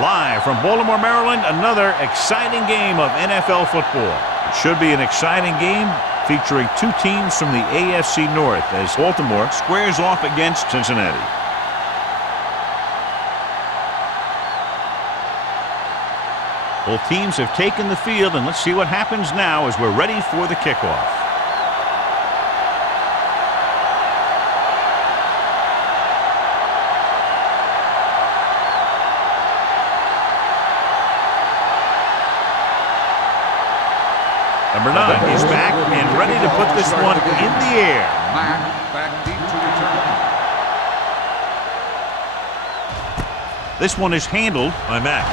Live from Baltimore, Maryland, another exciting game of NFL football. It should be an exciting game featuring two teams from the AFC North as Baltimore squares off against Cincinnati. Both teams have taken the field, and let's see what happens now as we're ready for the kickoff. Number 9 is back and ready to put this one in the air. Back deep to return. This one is handled by Matt.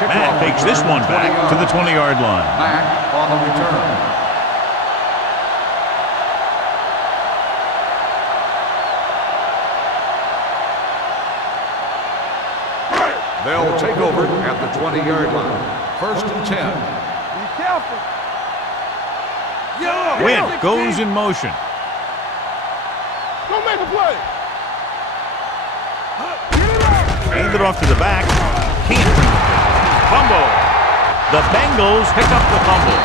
Matt takes this one back to the 20-yard line. Matt on the return. They'll take over at the 20-yard line. First and 10. Be careful. Win goes in motion. Don't make a play. Handed off to the back. Can't bring it down. Fumble. The Bengals pick up the fumble.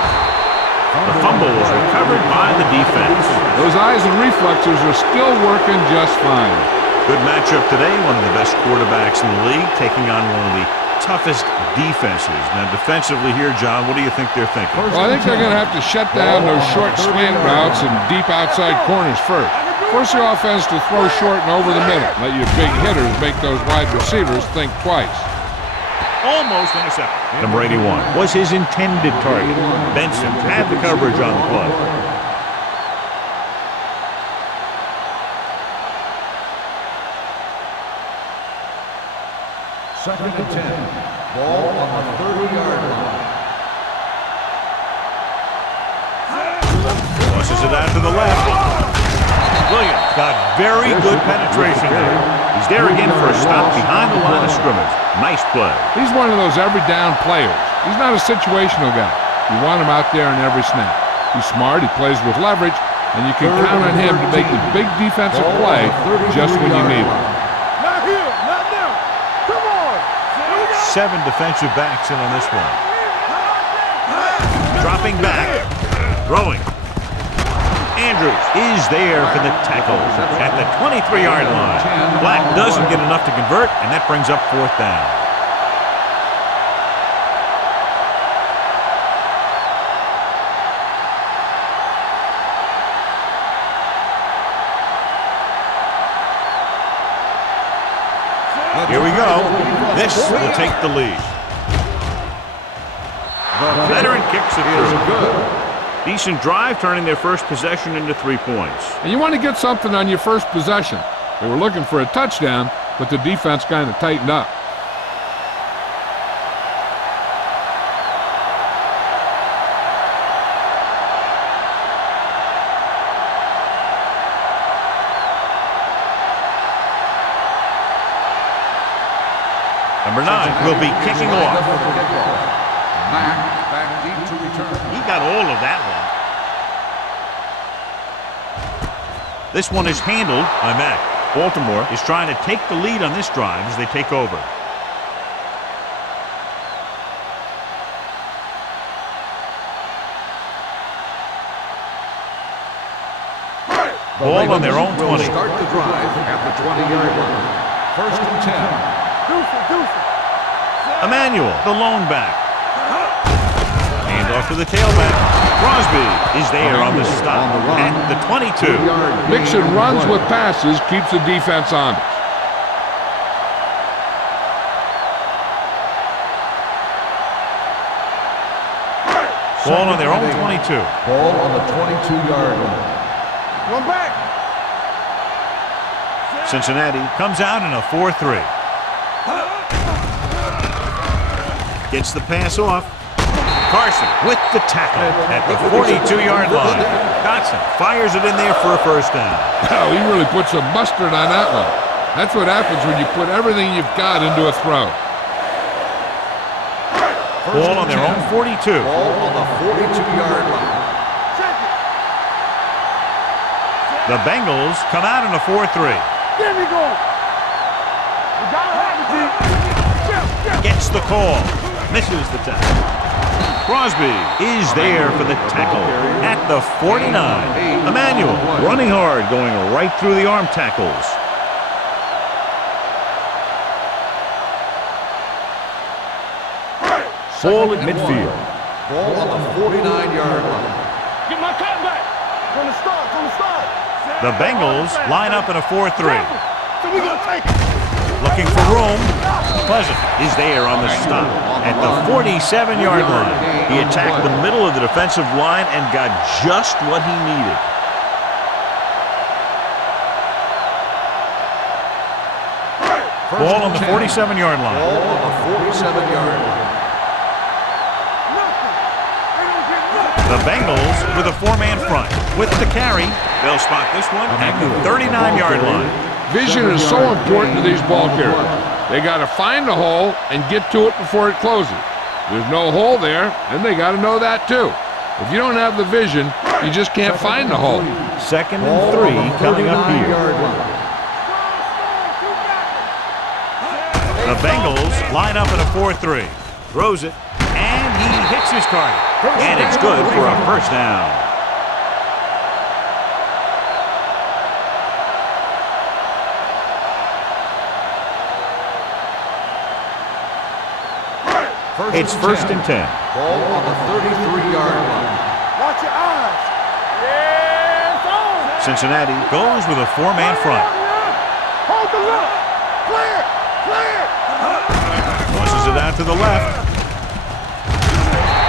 The fumble was recovered by the defense. Those eyes and reflexes are still working just fine. Good matchup today. One of the best quarterbacks in the league taking on one of the toughest defenses. Now defensively here, John, what do you think they're thinking? Well, I think they're going to have to shut down those short slant routes and deep outside corners first. Force the offense to throw short and over the middle. Let your big hitters make those wide receivers think twice. Almost intercepted. Number 81 was his intended target. Benson had the coverage on the play. Second and 10. Ball on the 30-yard line. Tosses it out to the left. Williams got very good penetration there. He's there again for a stop behind the line of scrimmage. Nice play. He's one of those every down players. He's not a situational guy. You want him out there in every snap. He's smart, he plays with leverage, and you can count on him to make the big defensive play just when you need him. Not here, not now. Come on. 7 defensive backs in on this one. Dropping back. Throwing. Andrews is there for the tackle at the 23-yard line. Black doesn't get enough to convert, and that brings up 4th down. Here we go. This will take the lead. The veteran kicks it through. Decent drive, turning their first possession into 3 points. And you want to get something on your first possession. They were looking for a touchdown, but the defense kind of tightened up. Number 9 will be kicking off. Mack back deep to return. He got all of that one. This one is handled by Mack. Baltimore is trying to take the lead on this drive as they take over. Ball on their own 20. Start the drive at the 20-yard line. First and 10. Emmanuel, the lone back. Hand off to the tailback. Crosby is there on the stop at the 22. Mixon runs with passes, keeps the defense honest. Ball on their own 22. Ball on the 22-yard line. One back. Cincinnati comes out in a 4-3. Gets the pass off. Carson with the tackle at the 42-yard line. Dotson fires it in there for a first down. Oh, he really put some mustard on that one. That's what happens when you put everything you've got into a throw. Ball on their own 42. Ball on the 42-yard line. The Bengals come out in a 4-3. There we go. We got Gets the call. Misses the tackle. Crosby is there for the tackle at the 49. Emmanuel running hard, going right through the arm tackles. Ball at midfield. Ball on the 49-yard line. Get my cut back. From the start. The Bengals line up in a 4-3. So we gonna take it. Looking for room. Pleasant is there on the stop at the 47-yard line. He attacked the middle of the defensive line and got just what he needed. Ball on the 47-yard line. Ball on the 47-yard line. The Bengals with a 4-man front. With the carry, they'll spot this one at the 39-yard line. Vision is so important to these ball carriers. They got to find the hole and get to it before it closes. There's no hole there, and they got to know that too. If you don't have the vision, you just can't find the hole. 2nd and 3 coming up here. The Bengals line up in a 4-3. Throws it, and he hits his target. And it's good for a first down. It's 1st and 10. Ball on the 33-yard line. Watch your eyes. Yeah, on. Cincinnati goes with a 4-man front. Hold the look. Clear. Tosses it out to the left.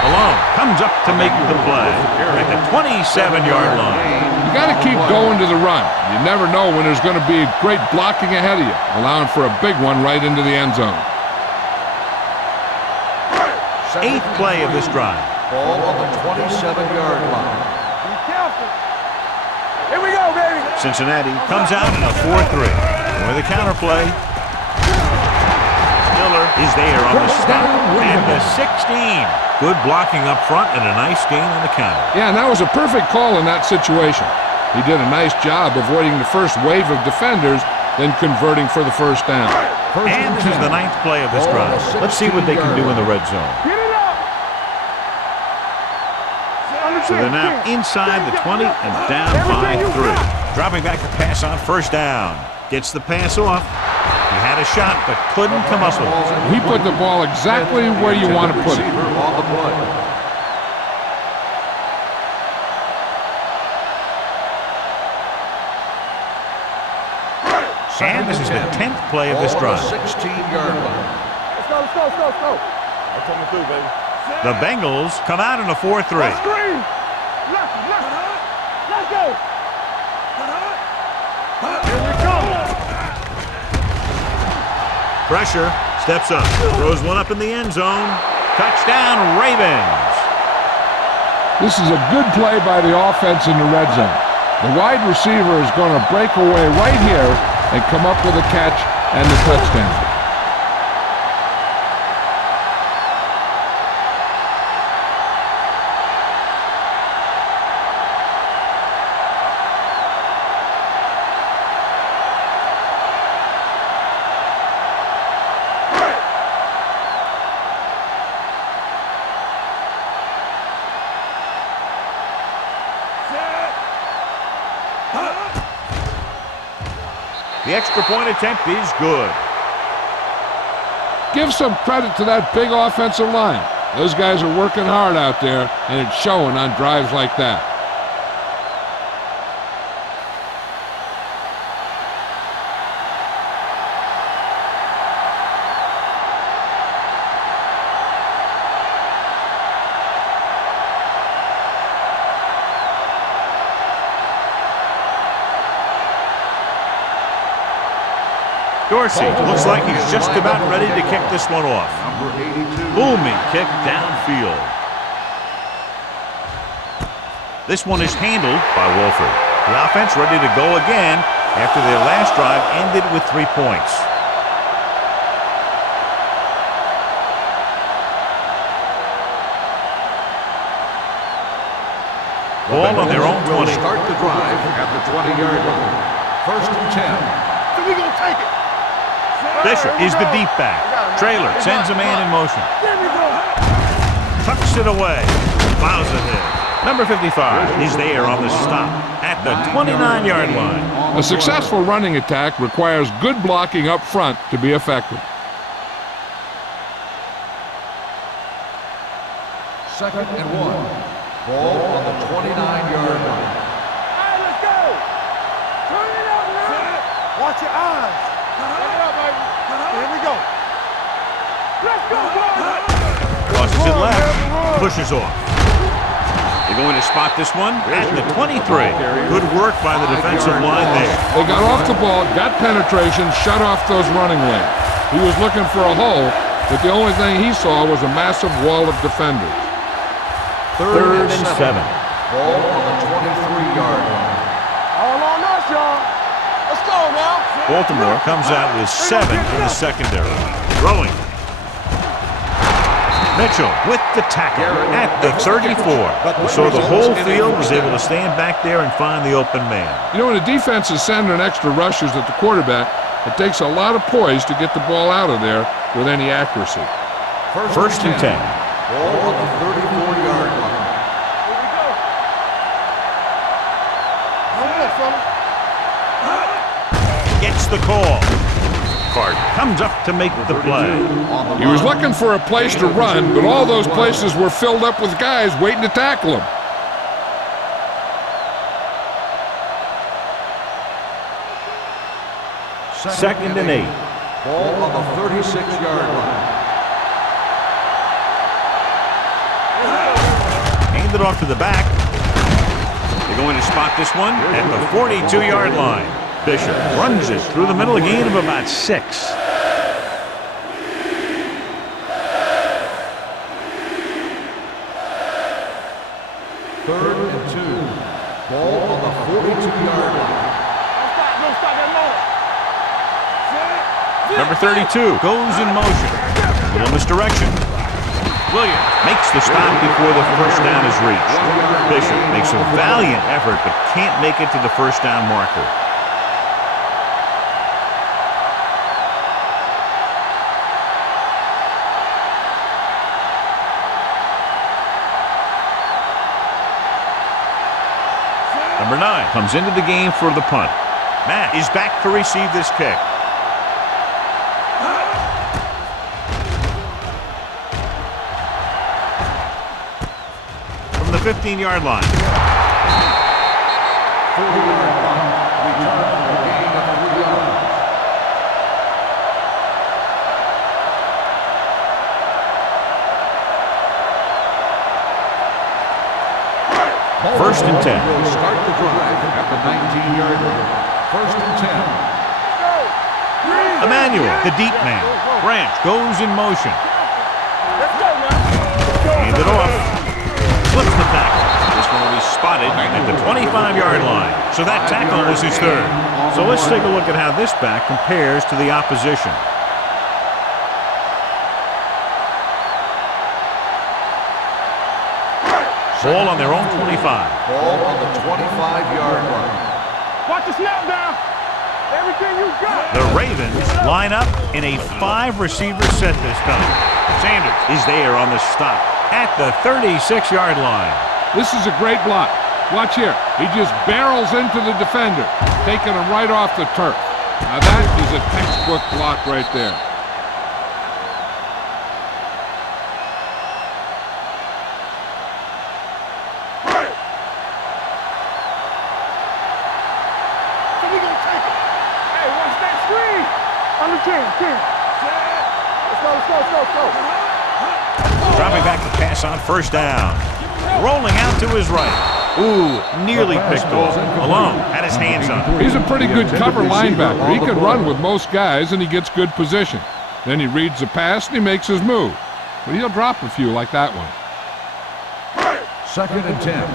Malone comes up to make the play at the 27-yard line. You got to keep going to the run. You never know when there's going to be great blocking ahead of you, allowing for a big one right into the end zone. 8th play of this drive. Ball on the 27-yard line. Be careful. Here we go, baby. Cincinnati comes out in a 4-3. With a counterplay. Miller is there on the stop at the 16. Good blocking up front and a nice gain on the counter. Yeah, and that was a perfect call in that situation. He did a nice job avoiding the first wave of defenders, then converting for the first down. And this is the 9th play of this drive. Let's see what they can do in the red zone. Get it up. So they're now inside the 20 and down by 3. Dropping back to pass on first down. Gets the pass off. He had a shot, but couldn't come up with it. He put the ball exactly where you want to put it. On the play. And this is the 10th play of this drive. 16-yard line. Let's go. I'm coming through, baby. The Bengals come out in a 4-3. Screen. Let's go. Here we come. Pressure, steps up, throws one up in the end zone. Touchdown, Ravens. This is a good play by the offense in the red zone. The wide receiver is going to break away right here and come up with a catch and the touchdown. The extra point attempt is good. Give some credit to that big offensive line. Those guys are working hard out there, and it's showing on drives like that. Dorsey looks like he's just about ready to kick this one off. Number 82. Booming kick downfield. This one is handled by Wolford. The offense ready to go again after their last drive ended with 3 points. Ball on their own 20. Start the drive at the 20-yard line. 1st and 10. So we gonna take it. Bishop is the deep back. Traylor sends a man in motion. Tucks it away. Plows it in. Number 55 is there on the stop at the 29-yard line. A successful running attack requires good blocking up front to be effective. Second and 1. Ball on the 29-yard line. All right, let's go. Turn it up, man. Watch your eyes. Turn it up, baby. Here we go. Let's go, boys. Crosses it left. Pushes off. They're going to spot this one at the 23. Good work by the defensive line there. They got off the ball, got penetration, shut off those running lanes. He was looking for a hole, but the only thing he saw was a massive wall of defenders. Third and 7. Ball on the 23-yard line. All on us, y'all. Let's go now. Baltimore comes out with 7 in the secondary. Throwing. Mitchell with the tackle at the 34. So the whole field was able to stand back there and find the open man. You know, when a defense is sending extra rushers at the quarterback, it takes a lot of poise to get the ball out of there with any accuracy. First and 10. Ball on the 34-yard line. Here we go. Come on, fellas. Gets the call. Card comes up to make the play. He was looking for a place to run, but all those places were filled up with guys waiting to tackle him. Second and 8. Ball on the 36-yard line. Handed off to the back. They're going to spot this one at the 42-yard line. Bishop runs it through the middle, a gain of about 6. Third and 2. Ball on the 42-yard line. Don't stop that motor. Number 32 goes in motion. Little misdirection. Williams makes the stop before the first down is reached. Bishop makes a valiant effort but can't make it to the first down marker. Number 9 comes into the game for the punt. Matt is back to receive this kick. From the 15-yard line. 40-yard line. Return for a gain of 3 yards. First and 10. Will start the drive at the 19-yard line. First and 10. Emmanuel, the deep man. Branch goes in motion. Let's go now. Hand it off. Flips the tackle. This one will be spotted at the 25-yard line. So that tackle was his third. So let's take a look at how this back compares to the opposition. Ball on their own 25. Ball on the 25-yard line. Watch the snap down. Everything you got. The Ravens line up in a 5-receiver set this time. Sanders is there on the stop at the 36-yard line. This is a great block. Watch here. He just barrels into the defender, taking him right off the turf. Now that is a textbook block right there. Under 10. Let's go. Dropping back to pass on first down. Rolling out to his right. Ooh, nearly picked off. Malone had his hands on him. He's a pretty good cover linebacker. He can run with most guys, and he gets good position. Then he reads the pass, and he makes his move. But he'll drop a few like that one. Second and 10.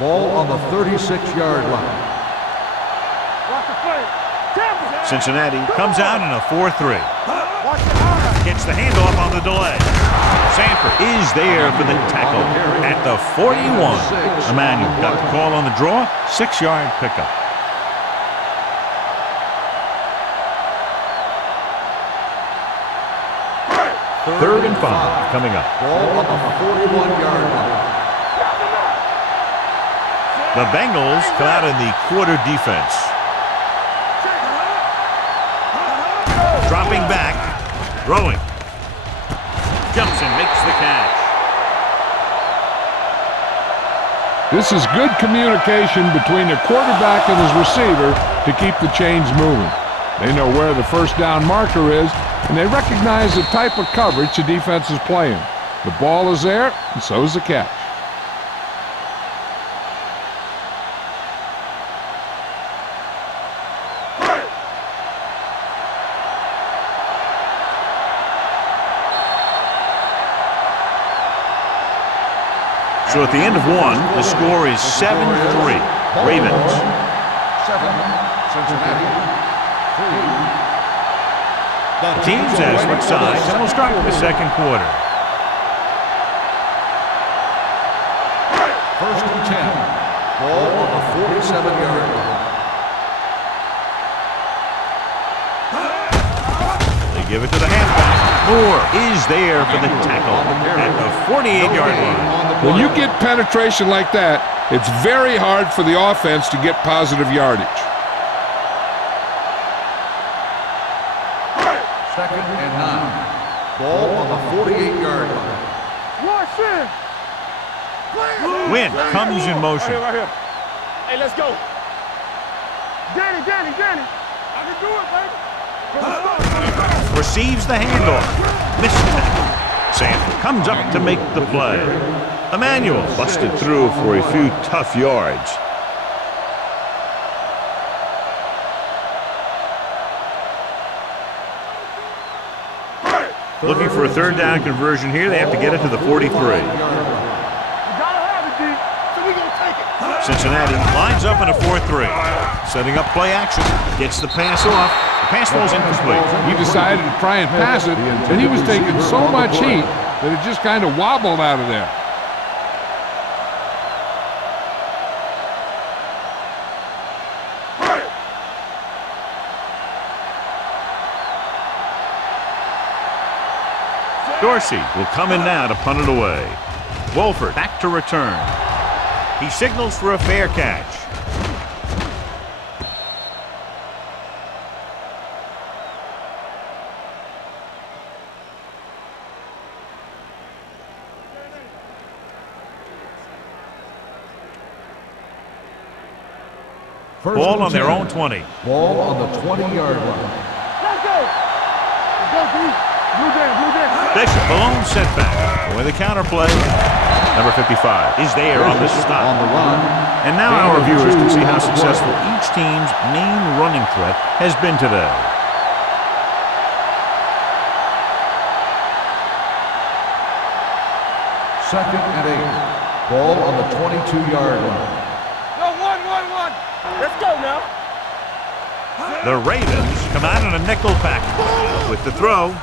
Ball on the 36-yard line. Watch the play. Cincinnati comes out in a 4-3. Gets the handoff on the delay. Sanford is there for the tackle at the 41. Emmanuel got the call on the draw. 6-yard pickup. 3rd and 5 coming up. Ball on the 41-yard line. The Bengals come out in the quarter defense. Dropping back, throwing. Jumps and makes the catch. This is good communication between the quarterback and his receiver to keep the chains moving. They know where the first down marker is, and they recognize the type of coverage the defense is playing. The ball is there, and so is the catch. So at the end of one, the score is 7-3. Ravens. 7, Cincinnati. 3. The teams have switched sides, and we'll start the second quarter. 1st and 10. Ball on the 47-yard line. They give it to the halfback. Moore is there for the tackle at the 48-yard line. When you get penetration like that, it's very hard for the offense to get positive yardage. 2nd and 9. Ball on the 48-yard line. Rush in. Win comes in motion. Right here. Hey, let's go. Danny. I can do it, baby. Receives the handoff. Missed tackle. Sanford comes up to make the play. Emmanuel busted through for a few tough yards. Looking for a 3rd down conversion here. They have to get it to the 43. Cincinnati lines up in a 4-3. Setting up play action. Gets the pass off. The pass ball's incomplete. He decided to try and pass it, and he was taking so much heat that it just kind of wobbled out of there. Dorsey will come in now to punt it away. Wolford back to return. He signals for a fair catch. Ball on their own 20. Ball on the 20-yard line. Let's go. Let's go, D. Blue down. Bishop, the lone setback. With a counter play. Number 55 is there on the stop. On the run. And now our viewers can see how successful each team's main running threat has been today. Second and 8. Ball on the 22-yard line. No, one. Let's go now. The Ravens come out in a nickel pack. With the throw,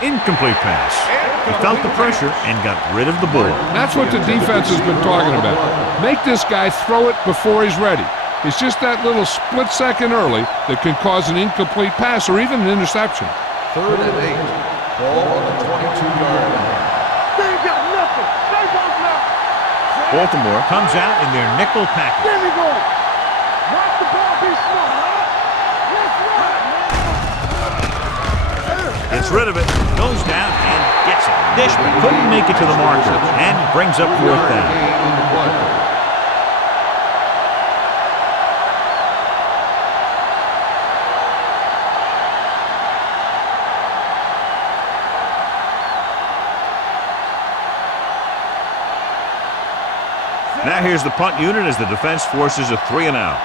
incomplete pass. He felt the pressure and got rid of the ball. That's what the defense has been talking about. Make this guy throw it before he's ready. It's just that little split second early that can cause an incomplete pass or even an interception. 3rd and 8. Ball on the 22-yard line. They ain't got nothing. They both now. Baltimore comes out in their nickel package. There we go. Watch the ball be smart. Let's run. Gets rid of it, goes down and gets it. Dishman couldn't make it to the marker and brings up 4th down. In the play. Now here's the punt unit as the defense forces a 3-and-out.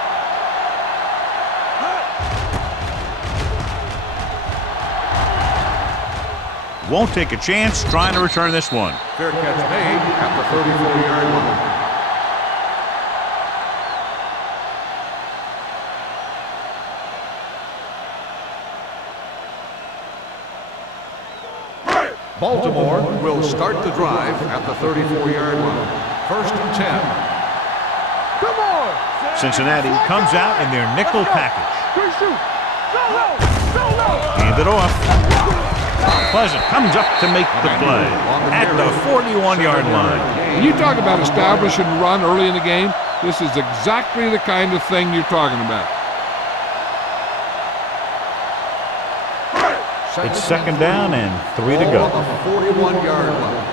Won't take a chance trying to return this one. Fair catch made at the 34-yard line. Baltimore will start the drive at the 34-yard line. 1st and 10. Come on. Cincinnati comes out in their nickel package. Quick shoot. Go low. Hand it off. Pleasant comes up to make the play at the 41-yard line. When you talk about establishing a run early in the game, this is exactly the kind of thing you're talking about. It's second down and 3 to go. 41-yard line.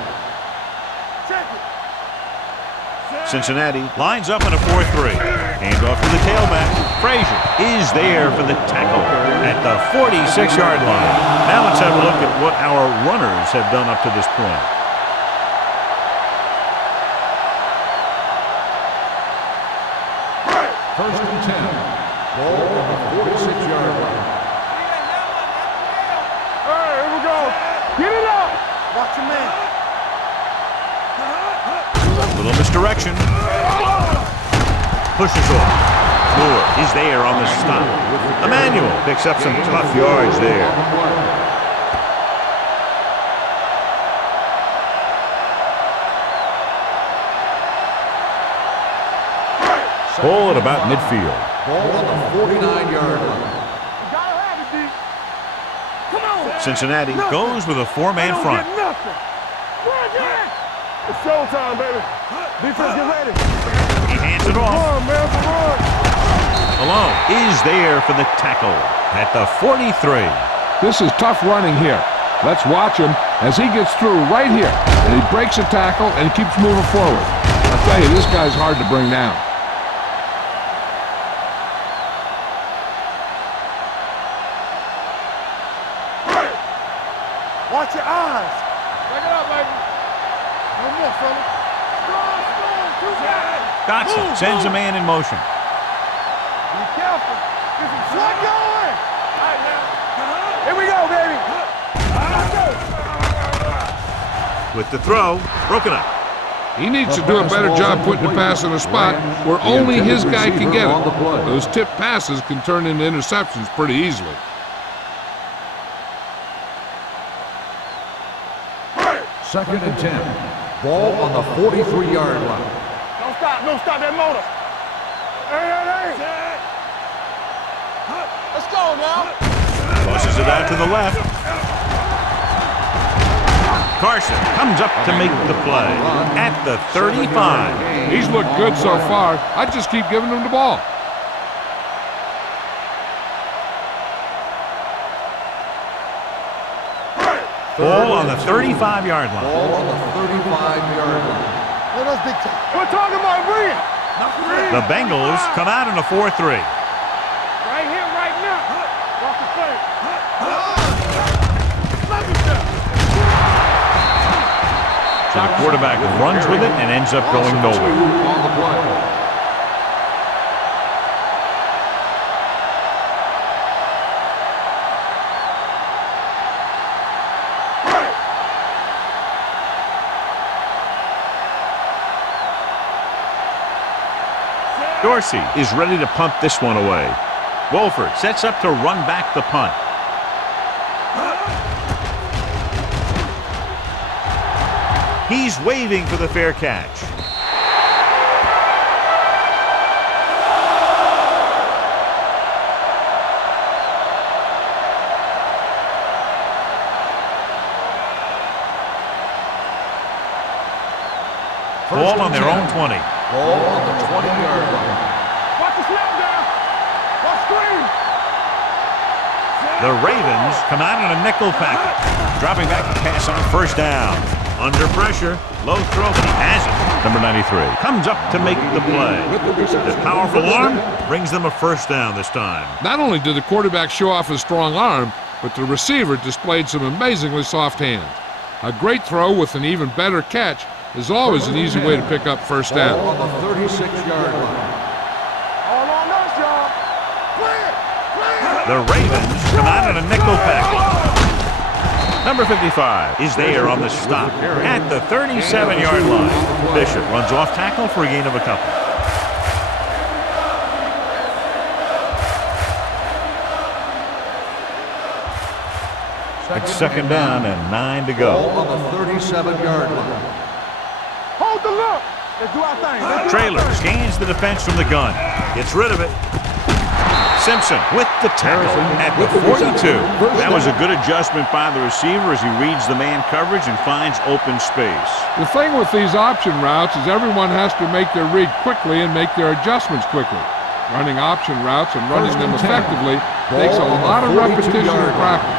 Cincinnati lines up in a 4-3. Hand off to the tailback. Frazier is there for the tackle at the 46-yard line. Now let's have a look at what our runners have done up to this point. First and 10. Ball on the 46-yard line. All right, here we go. Get it up. Watch your man. A little misdirection. Pushes off. Moore is there on the stop. Emmanuel picks up some tough yards there. Ball at about midfield. Ball on the 49-yard line. Gotta have it, D. Come on. Cincinnati goes with a 4-man front. Nothing. It's showtime, baby. Defense, get ready. He hands it Come off. on, man. Come on. Malone is there for the tackle at the 43. This is tough running here. Let's watch him as he gets through right here. And he breaks a tackle and he keeps moving forward. I'll tell you, this guy's hard to bring down. Watch your eyes. Back it up, baby. No more, fella. Strong, two guys. Dotson sends a man in motion. Be careful. Get some slug going. All right, now. Here we go, baby. Let's go. With the throw, broken up. He needs to do a better job putting the pass in a spot where only his guy can get it. Those tip passes can turn into interceptions pretty easily. Second and 10. Ball on the 43-yard line. Don't stop that motor. Hey. Let's go now. Tosses it out to the left. Carson comes up to make the play at the 35. He's looked good so far. I just keep giving him the ball. Ball on the 35-yard line. Ball on the 35-yard line. Let us big time. We're talking about Reed. The Bengals come out in a 4-3. Right here, right now. Walk the play. So the quarterback runs with it and ends up going nowhere. On the play. Dorsey is ready to punt this one away. Wolford sets up to run back the punt. He's waving for the fair catch. Ball on their own 20. Ball on the 20-yard line. Watch the snap down. Watch screen. The Ravens come out in a nickel package. Dropping back to pass on first down. Under pressure. Low throw, but he has it. Number 93 comes up to make the play. His powerful arm brings them a first down this time. Not only did the quarterback show off his strong arm, but the receiver displayed some amazingly soft hands. A great throw with an even better catch is always an easy way to pick up first down. Ball on the 36-yard line. All on us, y'all. Play it. The Ravens come out in a nickel package. Number 55 is there on the stop at the 37-yard line. Bishop runs off tackle for a gain of a couple. It's second down and 9 to go. Ball on the 37-yard line. Hold the look. Let's do our thing. Trailer scans the defense from the gun. Gets rid of it. Simpson with the tackle at the 42. That was a good adjustment by the receiver as he reads the man coverage and finds open space. The thing with these option routes is everyone has to make their read quickly and make their adjustmants quickly. Running option routes and running them effectively takes a lot of repetition and practice.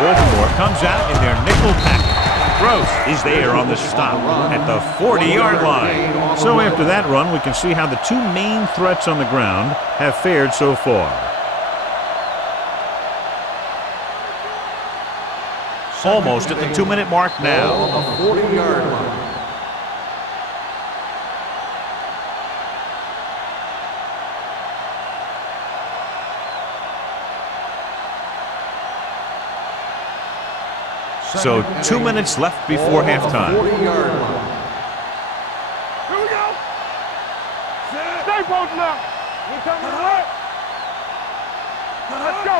Baltimore comes out in their nickel package. Gross is there on the stop at the 40-yard line. So after that run, we can see how the two main threats on the ground have fared so far. Almost at the 2-minute mark now. On the 40-yard line. So 2 minutes left before halftime. 40-yard line. Here we go. Stay posted up. We coming to work. Let's go.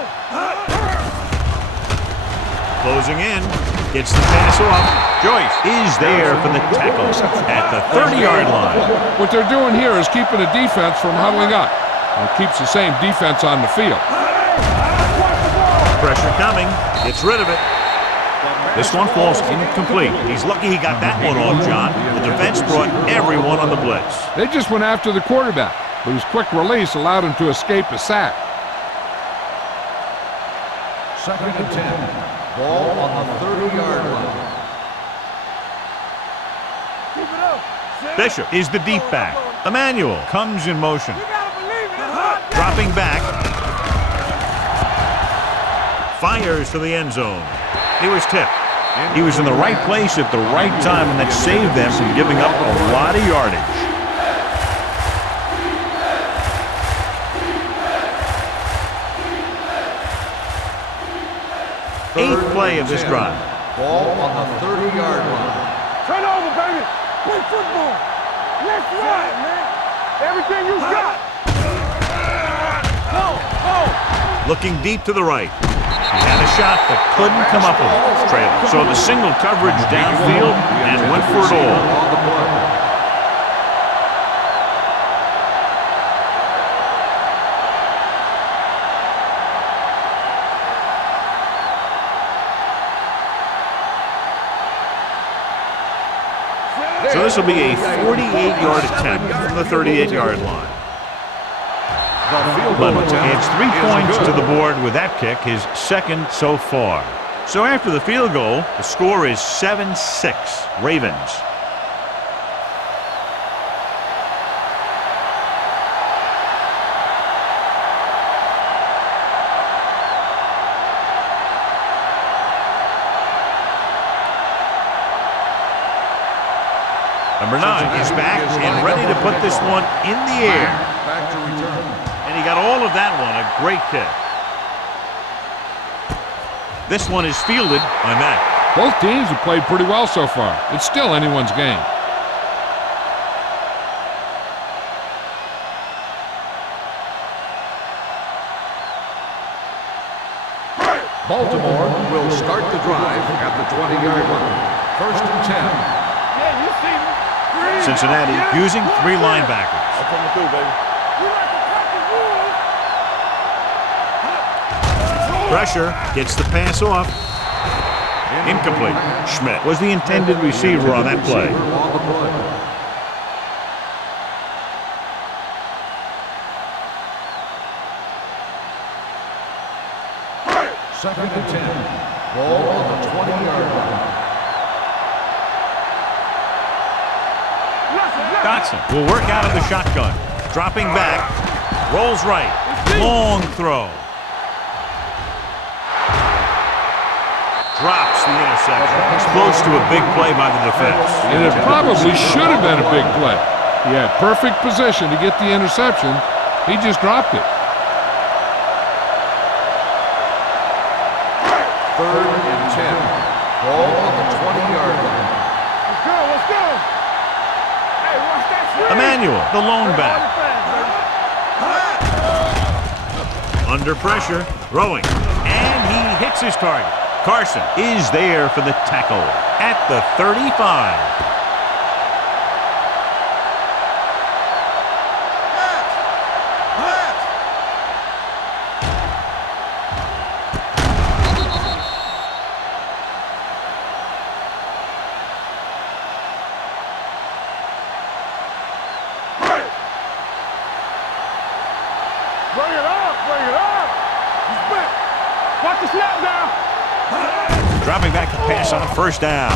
Closing in. Gets the pass off. Joyce is there for the tackle at the 30-yard line. What they're doing here is keeping the defense from huddling up. And it keeps the same defense on the field. Pressure coming. Gets rid of it. This one falls incomplete. He's lucky he got that one off, John. The defense brought everyone on the blitz. They just went after the quarterback, but his quick release allowed him to escape a sack. 2nd and 10. Ball on the 30-yard line. Keep it up. Bishop is the deep back. Emmanuel comes in motion. You gotta believe it. Dropping back. Fires to the end zone. He was tipped. He was in the right place at the right time, and that saved them from giving up a lot of yardage. 8th play of this drive. Ball on the 30-yard line. Turn over, baby. Play football. Let's run, man. Everything you got. Go, go. Looking deep to the right. He had a shot but couldn't come up with it. Trailing. So the single coverage downfield and went for it all. On the play. So this will be a 48-yard attempt from the 38-yard line. Clemens adds 3 points to the board with that kick, his second so far. So after the field goal, the score is 7-6, Ravens. Number 9 is back and ready to put this one in the air. Back to return. And he got all of that one, a great kick. This one is fielded by Mack. Both teams have played pretty well so far. It's still anyone's game. Baltimore will start the drive at the 20-yard line. 1st and 10. Yeah, you see me. Cincinnati using 3 linebackers. I'm coming through, baby. You like to cut the rules. Pressure gets the pass off. Incomplete. Schmidt was the intended receiver on that play. On the play. Second and 10. Ball on the 20-yard line. Dotson will work out of the shotgun. Dropping back. Rolls right. Long throw. Drops the interception. It's close to a big play by the defense. And it probably should have been a big play. He had perfect position to get the interception. He just dropped it. 3rd and 10. Ball on the 20-yard line. Let's go, let's go. Hey, watch that swing. Emmanuel, the lone back. Under pressure, throwing, and he hits his target. Carson is there for the tackle at the 35. Bring it up, bring it up. He's back. Watch the snap now. Dropping back to pass on first down.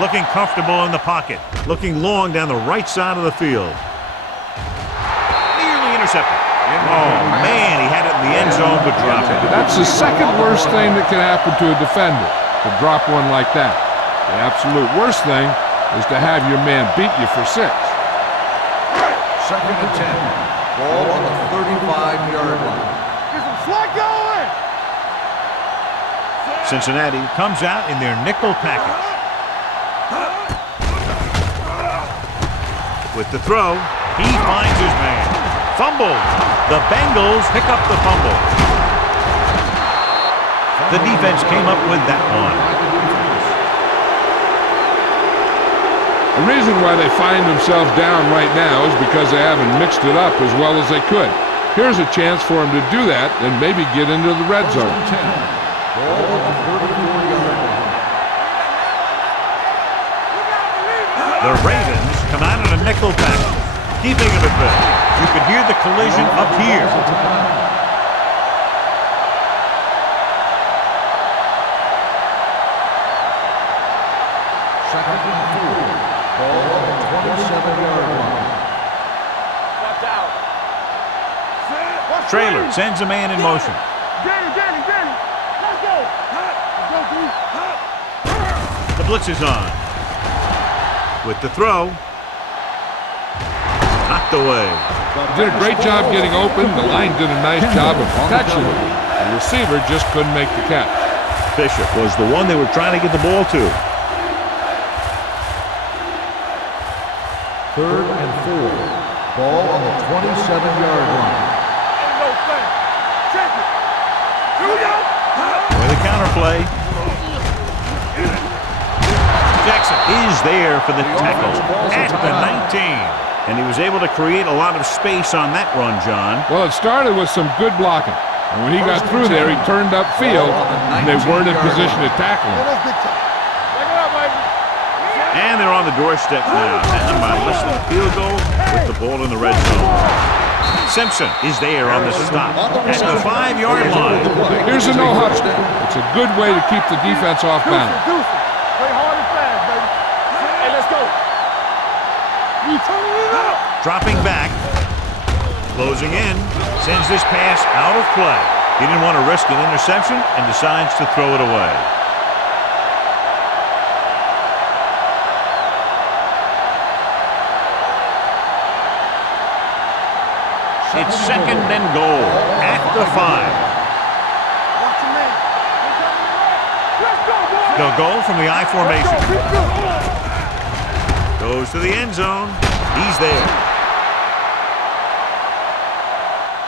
Looking comfortable in the pocket. Looking long down the right side of the field. Nearly intercepted. Oh, man, he had it in the end zone, but dropped it. That's the second worst thing that can happen to a defender, to drop one like that. The absolute worst thing is to have your man beat you for 6. Second and 10. Ball on the 35-yard line. Get some slot going. Cincinnati comes out in their nickel package. With the throw, he finds his man. Fumbled. The Bengals pick up the fumble. The defense came up with that one. The reason why they find themselves down right now is because they haven't mixed it up as well as they could. Here's a chance for them to do that and maybe get into the red zone. Ball on the 34-yard line. The Ravens come out in a nickel package. Keeping it a bit. You can hear the collision up here. Second and 4. Ball on the 27-yard line. Watch out. Trailer sends a man in motion. Danny. Let's go. Let's go, The blitz is on. With the throw. Knocked away. Did a great job getting open. The line did a nice job of protection. The receiver just couldn't make the catch. Bishop was the one they were trying to get the ball to. Third and 4. Ball on the 27-yard line. Ain't no thing. Check it. Julio. With a counter play. Jackson is there for the tackle at the 19. And he was able to create a lot of space on that run, John. Well, it started with some good blocking. And when he got through there, he turned upfield, and they weren't in position to tackle him. That's big time. Check it out, baby. And they're on the doorstep now. Down by less than a field goal with the ball in the red zone. Simpson is there on the stop at the 5-yard line. Here's a no-huddle. It's a good way to keep the defense off balance. Deuce it. Play hard and fast, baby. Hey, let's go. You turning it up. Dropping back. Closing in. Sends this pass out of play. He didn't want to risk an interception and decides to throw it away. It's second and goal at the 5. Watch your man. Let's go, boy. They'll go from the I formation. Keep going. Goes to the end zone. He's there.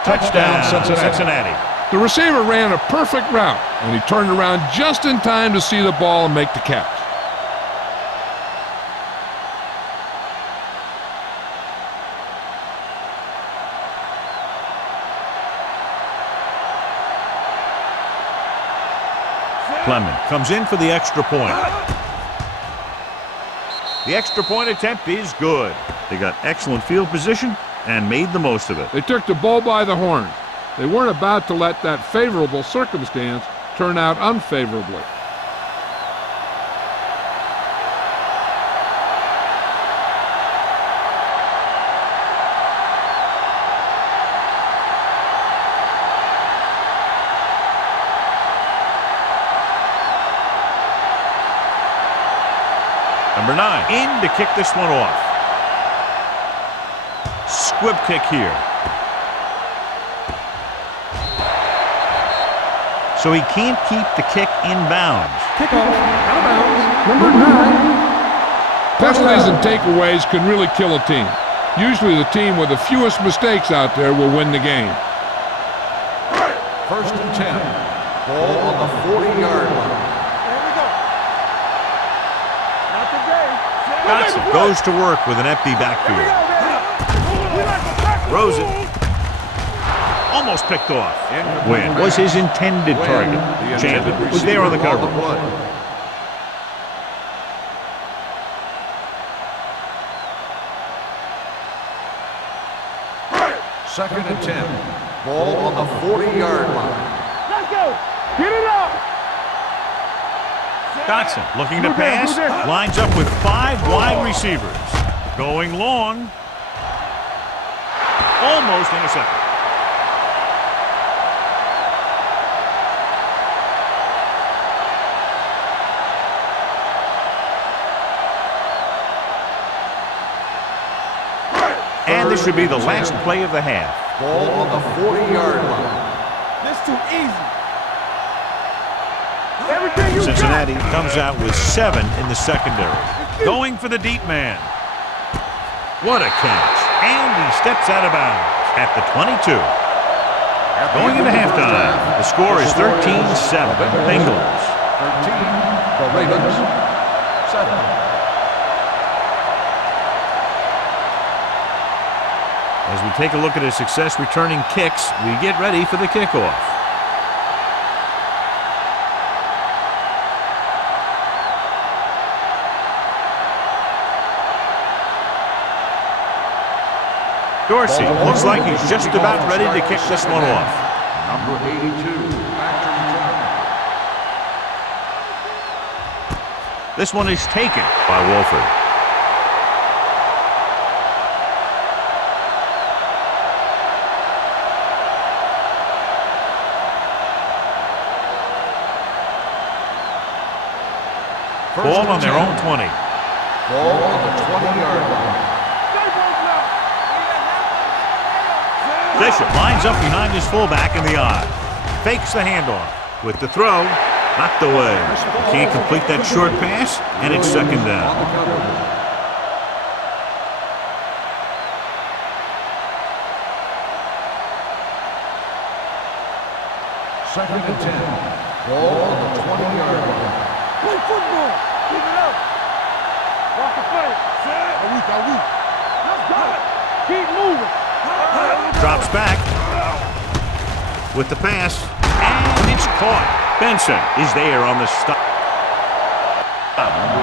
Touchdown, Cincinnati. The receiver ran a perfect route, and he turned around just in time to see the ball and make the catch. Clement comes in for the extra point. The extra point attempt is good. They got excellent field position and made the most of it. They took the bull by the horn. They weren't about to let that favorable circumstance turn out unfavorably. Number 9 in to kick this one off. Squib kick here. So he can't keep the kick in bounds. Kickoff. Out of bounds. Number 9. Penalties and takeaways can really kill a team. Usually the team with the fewest mistakes out there will win the game. First and 10. Ball on the 40-yard line. Here we go. Not today. Johnson goes to work with an empty backfield. Throws it. Almost picked off. Wynn was his intended target. Chandler was there on the cover. Second and 10. Ball on the 40-yard line. Let's go. Get it up. Dotson looking to pass. Lines up with 5 wide receivers. Going long. Almost intercepted. And this should be the last play of the half. Ball on the 40-yard line. This too easy. Everything you Cincinnati comes out with 7 in the secondary. Going for the deep man. What a catch. And he steps out of bounds at the 22. Going into halftime, the score is 13-7. Bengals. 13. The Ravens. 7. As we take a look at his success returning kicks, we get ready for the kickoff. Dorsey looks like he's just about ready to kick this one off. Number 82. Back to return. This one is taken by Wolford. Ball on their own 20. Ball on the 20-yard line. Bishop lines up behind his fullback in the eye. Fakes the handoff. With the throw, knocked away. Can't complete that short pass, and it's second down. Second and 10. Ball on the 20-yard line. play football. Keep it up. Watch the play. Are weak. Let's go. Keep moving. Drops back with the pass, and it's caught. Benson is there on the stop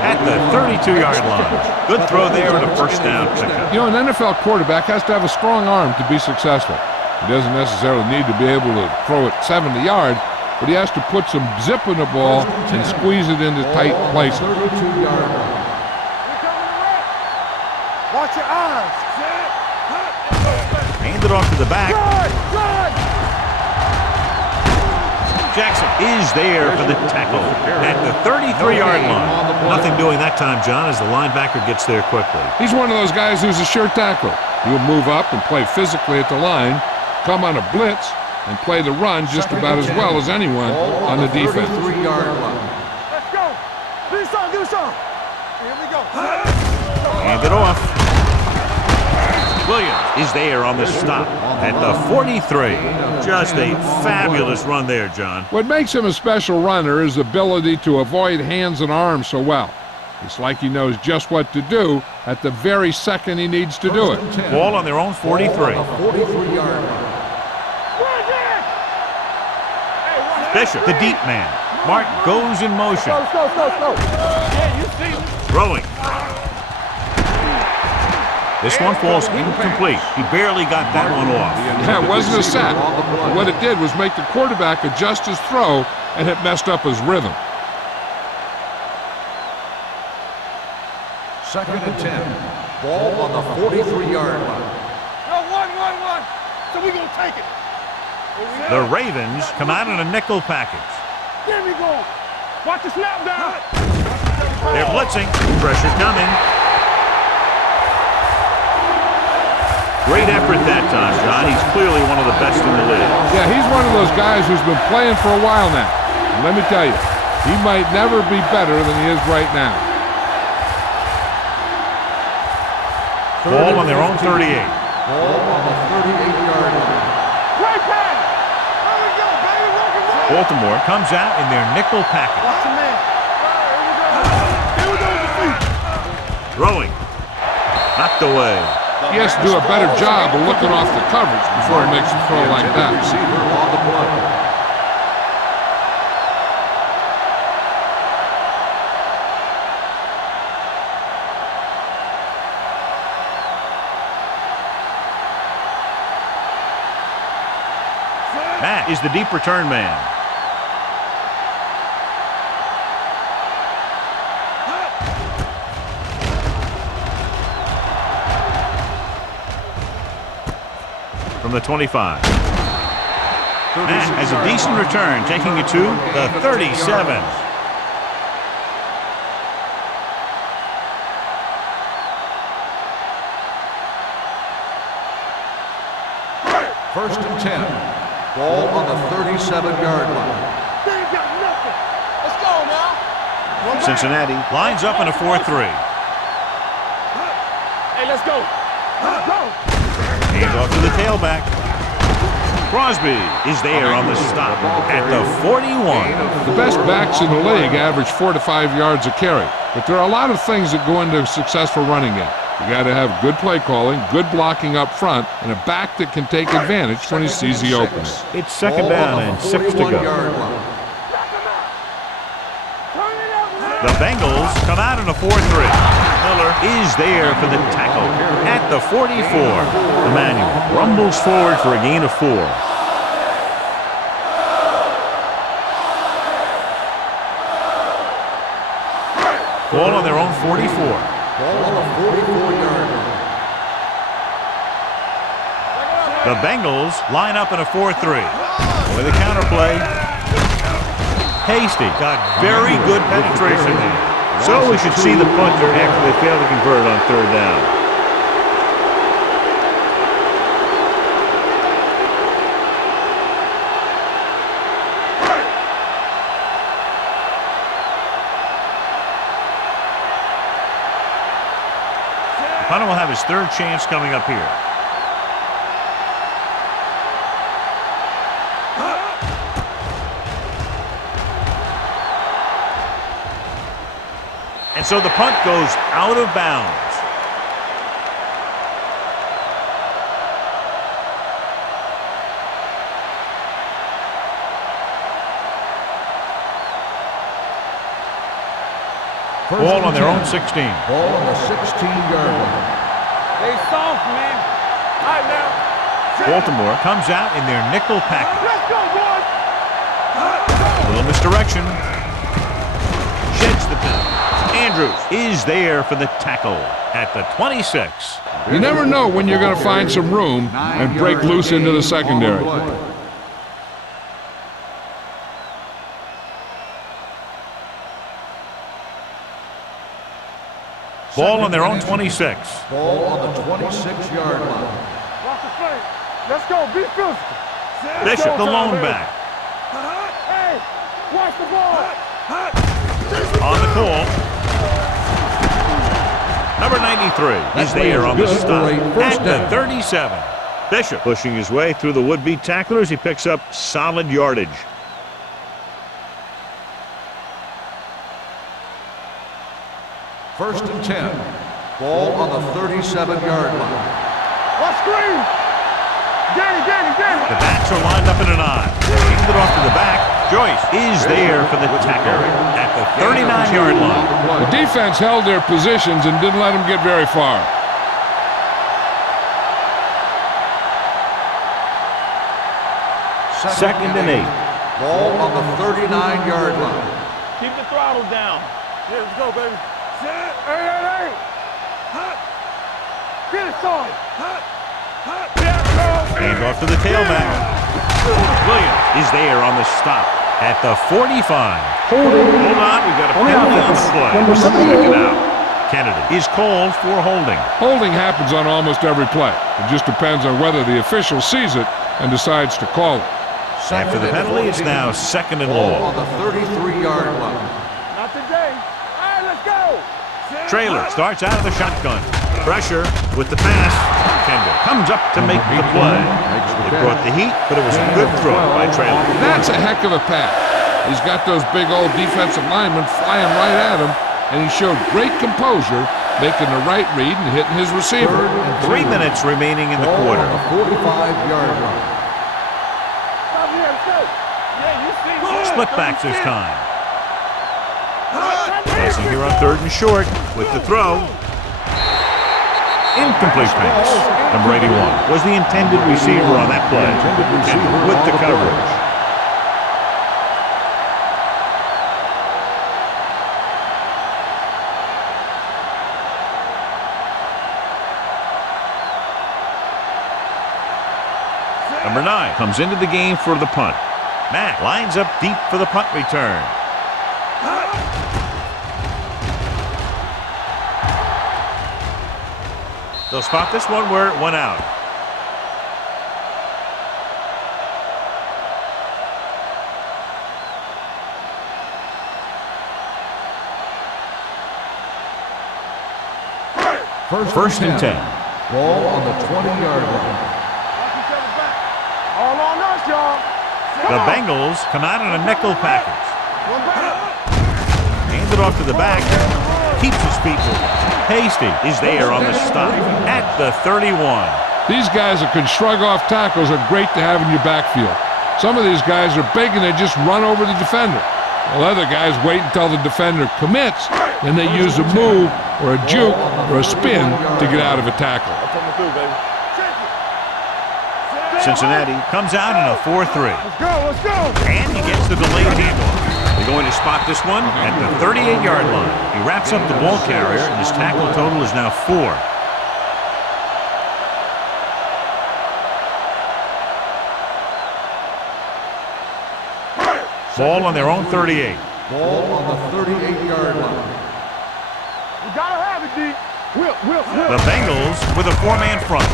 at the 32-yard line. Good throw there and a first down pickup. You know, an NFL quarterback has to have a strong arm to be successful. He doesn't necessarily need to be able to throw it 70 yards, but he has to put some zip in the ball and squeeze it into tight places. 32-yard line. Watch your eyes. Handed off to the back. Jackson is there for the tackle at the 33-yard line. Nothing doing that time, John, as the linebacker gets there quickly. He's one of those guys who's a sure tackler. He'll move up and play physically at the line, come on a blitz, and play the run just about as well as anyone on the defense. 33-yard line. Let's go. Do some. Here we go. Hand it off. Williams is there on the stop at the 43. Just a fabulous run there, John. What makes him a special runner is the ability to avoid hands and arms so well. It's like he knows just what to do at the very second he needs to do it. Ball on their own 43. 43-yard line. Bishop, the deep man. Martin goes in motion. Go. Yeah, you see him. Throwing. This one falls incomplete. He barely got that one off. Yeah, it wasn't a sack. What it did was make the quarterback adjust his throw, and it messed up his rhythm. Second and 10. Ball on the 43-yard line. No, one. So we gonna take it. The Ravens come out in a nickel package. There we go. Watch the snap down. They're blitzing. Pressure coming. Great effort that time, John. He's clearly one of the best in the league. Yeah, he's one of those guys who's been playing for a while now. And let me tell you, he might never be better than he is right now. Ball on their own 38. Ball on the 38-yard line. Right pass. There we go, baby. Rock. Baltimore comes out in their nickel package. Watch the man. Here we go with the feet. Throwing. Knocked away. He has to do a better job of looking off the coverage before he makes a throw like that. Receiver on the play. Matt is the deep return man. From the 25. Matt has a decent return, taking it to the 37. First and 10. Ball on the 37-yard line. They ain't got nothing. Let's go now. Cincinnati lines up in a 4-3. Hey, let's go. Let's go. Hands off to the tailback. Crosby is there on the stop at the 41. The best backs in the league average 4 to 5 yards a carry, but there are a lot of things that go into a successful running game. You got to have good play calling, good blocking up front, and a back that can take advantage when he sees the opening. It's second down and 6 to go. The Bengals come out in a 4-3. Miller is there for the tackle at the 44. Emmanuel rumbles forward for a gain of 4. Ball on their own 44. Ball on the 44-yard line. The Bengals line up in a 4-3. With a counterplay. Hasty got very good penetration there. So we should see the punter after they fail to convert on third down. The punter will have his third chance coming up here. And so the punt goes out of bounds. Ball on their own 16. Ball on the 16-yard line. They soft, man. All right, now. Baltimore comes out in their nickel package. Let's go, boys. A little misdirection. Sheds the penalty. Andrews is there for the tackle at the 26. You never know when you're going to find some room and break loose into the secondary. Ball on their own 26. Ball on the 26-yard line. Watch the play. Let's go. Be physical. Bishop, the lone back. Hey, watch the ball. On the call. Number 93 is there on the stop at the 37. Bishop pushing his way through the would-be tacklers. He picks up solid yardage. First and 10. Ball on the 37-yard line. Watch screen. Danny. The backs are lined up in an eye. Kicks it off to the back. Joyce is there for the tackle at the 39-yard line. The defense held their positions and didn't let them get very far. Second and 8. Ball on the 39-yard line. Keep the throttle down. Yeah, let's go, baby. Hey. Finish on. Hands off to the tailback. Williams is there on the stop at the 45. Hold on, we've got a penalty on the play. Second out. Kennedy is called for holding. Holding happens on almost every play. It just depends on whether the official sees it and decides to call it. After the penalty, it's now second and Ball long. on the 33-yard line. Not today. All right, let's go. Trailer starts out of the shotgun. Pressure with the pass. Kendall comes up to make the play. It brought the heat, but it was a good throw by Trailer. That's a heck of a pass. He's got those big old defensive linemen flying right at him, and he showed great composure, making the right read and hitting his receiver. 3 minutes remaining in the Ball quarter. on the 45-yard line. Stop here, stay. Yeah, you see. Split backs this time. Passing here on third and short with the throw. Incomplete pass. Number 81 was the intended receiver on that play. And with the coverage. Number 9 comes into the game for the punt. Mack lines up deep for the punt return. They'll spot this one where it went out. First and 10. Ball on the 20-yard line. All on us, y'all. The Bengals come out in a nickel package. Hands it off to the back. Keeps his feet moving. Hasty is there on the stop at the 31. These guys that can shrug off tackles are great to have in your backfield. Some of these guys are big and they just run over the defender. While other guys wait until the defender commits, then they use a move or a juke or a spin to get out of a tackle. Cincinnati comes out in a 4-3. Let's go. And he gets the delayed handoff. They're going to spot this one at the 38-yard line. He wraps up the ball carrier, and his tackle total is now 4. Ball on their own 38. Ball on the 38-yard line. You gotta have it, D. Whip. The Bengals with a 4-man front.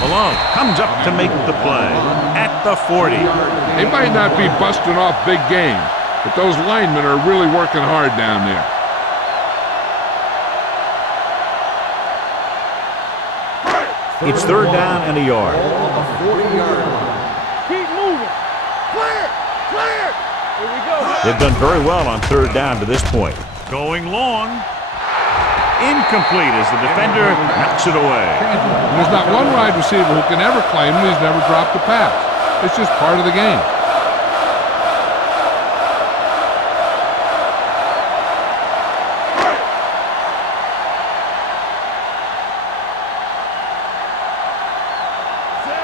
Malone comes up to make the play at the 40. They might not be busting off big games, but those linemen are really working hard down there. It's 3rd down and a yard. Ball on the 40-yard line. Keep moving. Clear. Here we go. They've done very well on 3rd down to this point. Going long. Incomplete as the defender knocks it away. And there's not one wide receiver who can ever claim that he's never dropped a pass. It's just part of the game.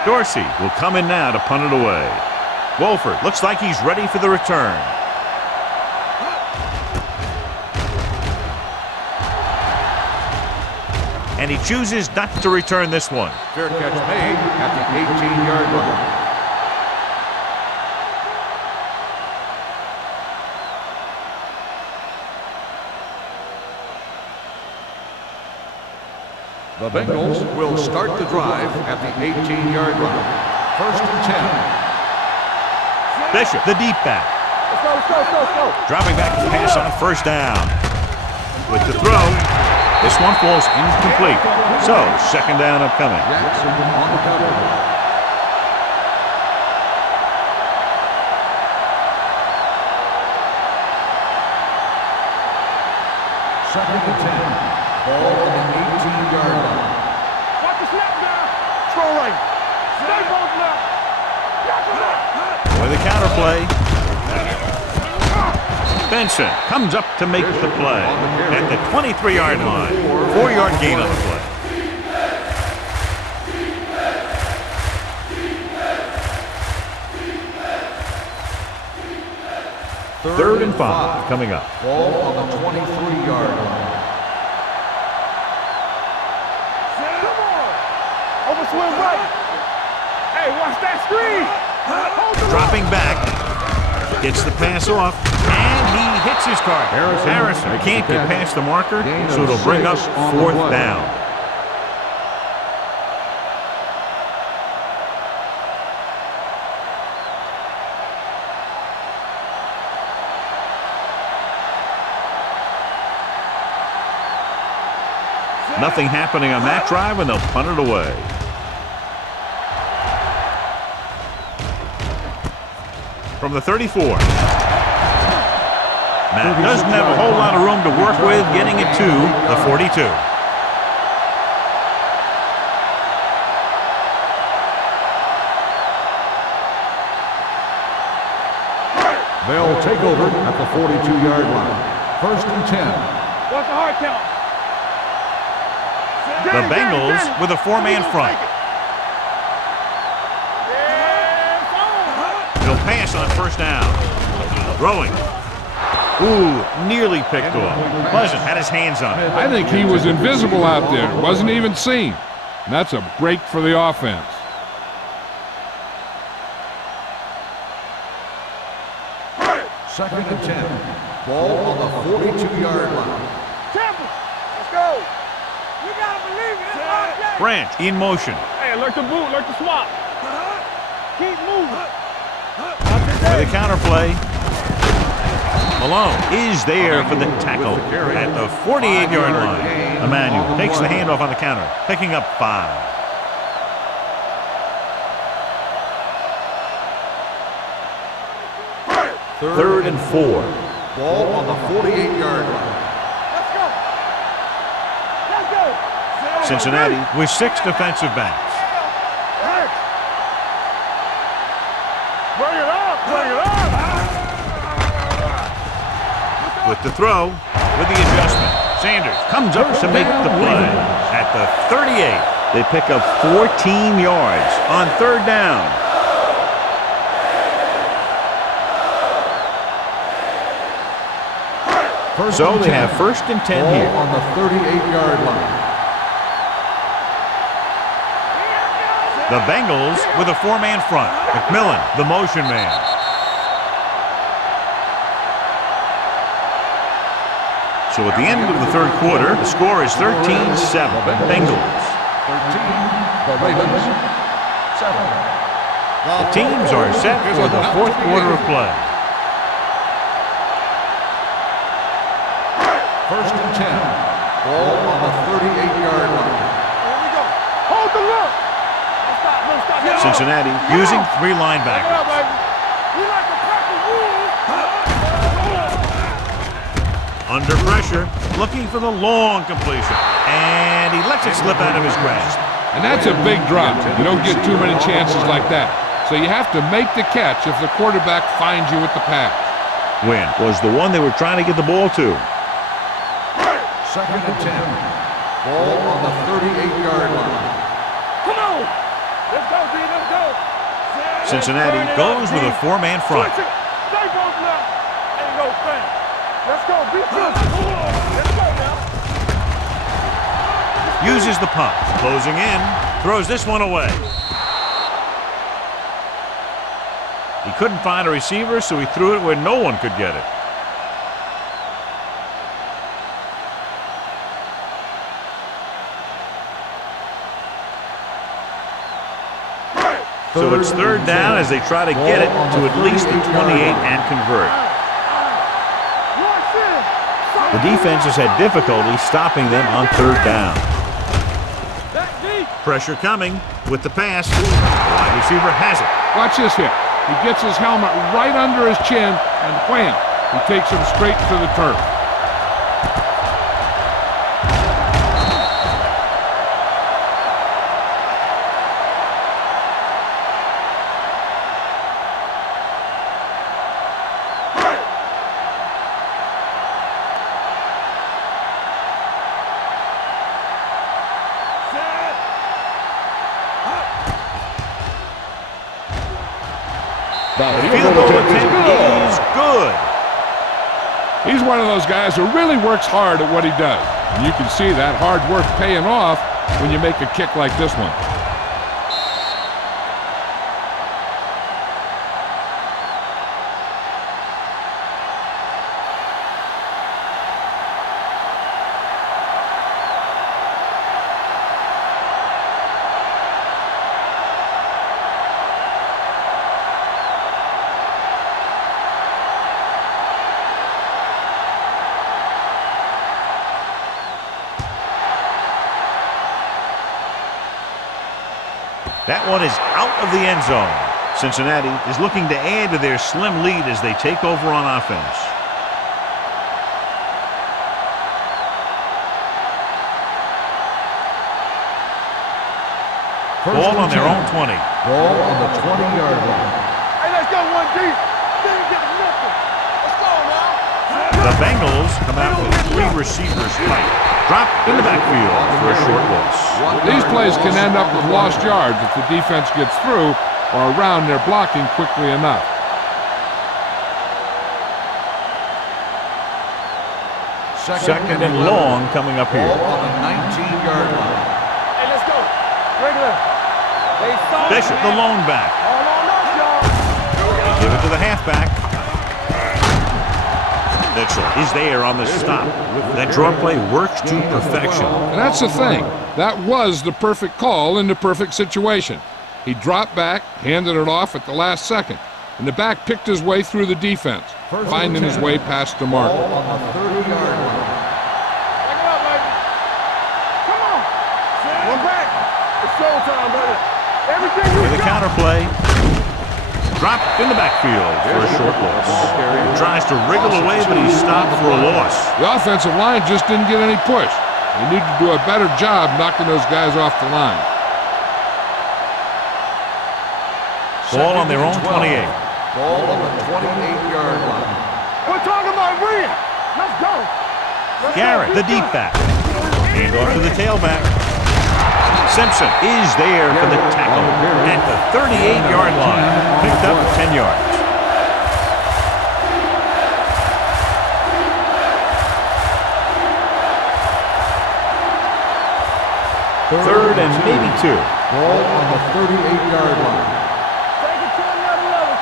Dorsey will come in now to punt it away. Wolford looks like he's ready for the return. And he chooses not to return this one. Fair catch made at the 18-yard line. The Bengals will start the drive at the 18-yard line. 1st and 10. Bishop, the deep back. Let's go. Dropping back to pass on 1st down. With the throw, this one falls incomplete. So, 2nd down upcoming. Jackson on the cover. Second and 10. Ball on the 18-yard line. Watch the snap now. Throw right. Stay both left. With a counterplay. Benson comes up to make the play at the 23-yard line. 4-yard gain on the play. Third and 5 coming up. Ball on the 23-yard line. Come on. Overswing right. Hey, watch that screen. Hold the Dropping back. Gets the pass off. And he hits his target. Harrison can't get past the marker, so it'll bring up 4th down. Nothing happening on that drive, and they'll punt it away. From the 34. Matt doesn't have a whole lot of room to work with, getting it to the 42. They'll take over at the 42-yard line. 1st and 10. What's the hard count? The Bengals with a four-man front. He'll pass on first down. Throwing. Ooh, nearly picked off. Pleasant had his hands on it. I think he was invisible out there. Wasn't even seen. And that's a break for the offense. Second and 10. Ball on the 42-yard line. Temple, let's go. You gotta believe it. It's our day. Branch in motion. Hey, like the boot, like the swap. Keep moving. For the counterplay. Malone is there for the tackle at the 48-yard line. Emmanuel takes the handoff on the counter, picking up 5. Third and 4. Ball on the 48-yard line. Let's go. Let's go. Cincinnati with 6 defensive backs. Bring it up. Bring it up. With the throw, with the adjustment. Sanders comes up to make the play at the 38. They pick up 14 yards on third down. So they have first and 10 Ball here. on the 38-yard line. The Bengals with a four-man front. McMillan, the motion man. So at the end of the third quarter, the score is 13-7. Bengals. 13. The Ravens. 7. The teams are set for the fourth quarter of play. First and 10. Ball on the 38-yard line. Here we go. Hold the look. Don't stop. Don't stop. Get Cincinnati up. using Get up. 3 Get up, linebackers. baby. We like to crack the rules. Under pressure, looking for the long completion. And he lets it slip out of his grasp. And that's a big drop. You don't get too many chances like that. So you have to make the catch if the quarterback finds you with the pass. Win was the one they were trying to get the ball to. Second and 10. Ball on the 38-yard line. Come on. Let's go, D. Let's go. Cincinnati goes with a four-man front. Switch it. Stay goes left. Ain't no thing. Let's go. Be good. Let's go now. Uses the punt. Closing in. Throws this one away. He couldn't find a receiver, so he threw it where no one could get it. So it's third down as they try to get it to at least the 28 and convert. The defense has had difficulty stopping them on third down. Pressure coming with the pass. The wide receiver has it. Watch this here. He gets his helmet right under his chin, and wham, he takes him straight to the turf. The field goal attempt is good. He's one of those guys who really works hard at what he does. And you can see that hard work paying off when you make a kick like this one. That one is out of the end zone. Cincinnati is looking to add to their slim lead as they take over on offense. Ball on their own 20. Ball on the 20-yard line. Hey, let's go, 1D. Didn't get nothing. Let's go now. The Bengals come out with 3 receivers tight. Drop in the backfield for a short loss. These plays can end up with lost yards if the defense gets through or around their blocking quickly enough. Second and long coming up here. Ball on the 19-yard line. Hey, let's go. Regular. They saw Bishop, the lone back. All on us, y'all. Give it to the halfback. Mitchell is there on the stop. That draw play works to perfection. And that's the thing. That was the perfect call in the perfect situation. He dropped back, handed it off at the last second, and the back picked his way through the defense, finding his way past the marker. Ball on the 30-yard line. Back it up, baby. Come on. We're back. It's showtime, brother. Everything you With a got. counter play. Dropped in the backfield for a short loss. Tries to wriggle away, but he's stopped for a loss. The offensive line just didn't get any push. They need to do a better job knocking those guys off the line. Ball on their own 28. Ball on the 28-yard line. We're talking about win. Let's go. Garrett, the deep back. Hand off to the tailback. Simpson is there for the tackle at the 38-yard line. Picked up 10 yards. Third and maybe 2. Ball on the 38-yard line. Take it to another level.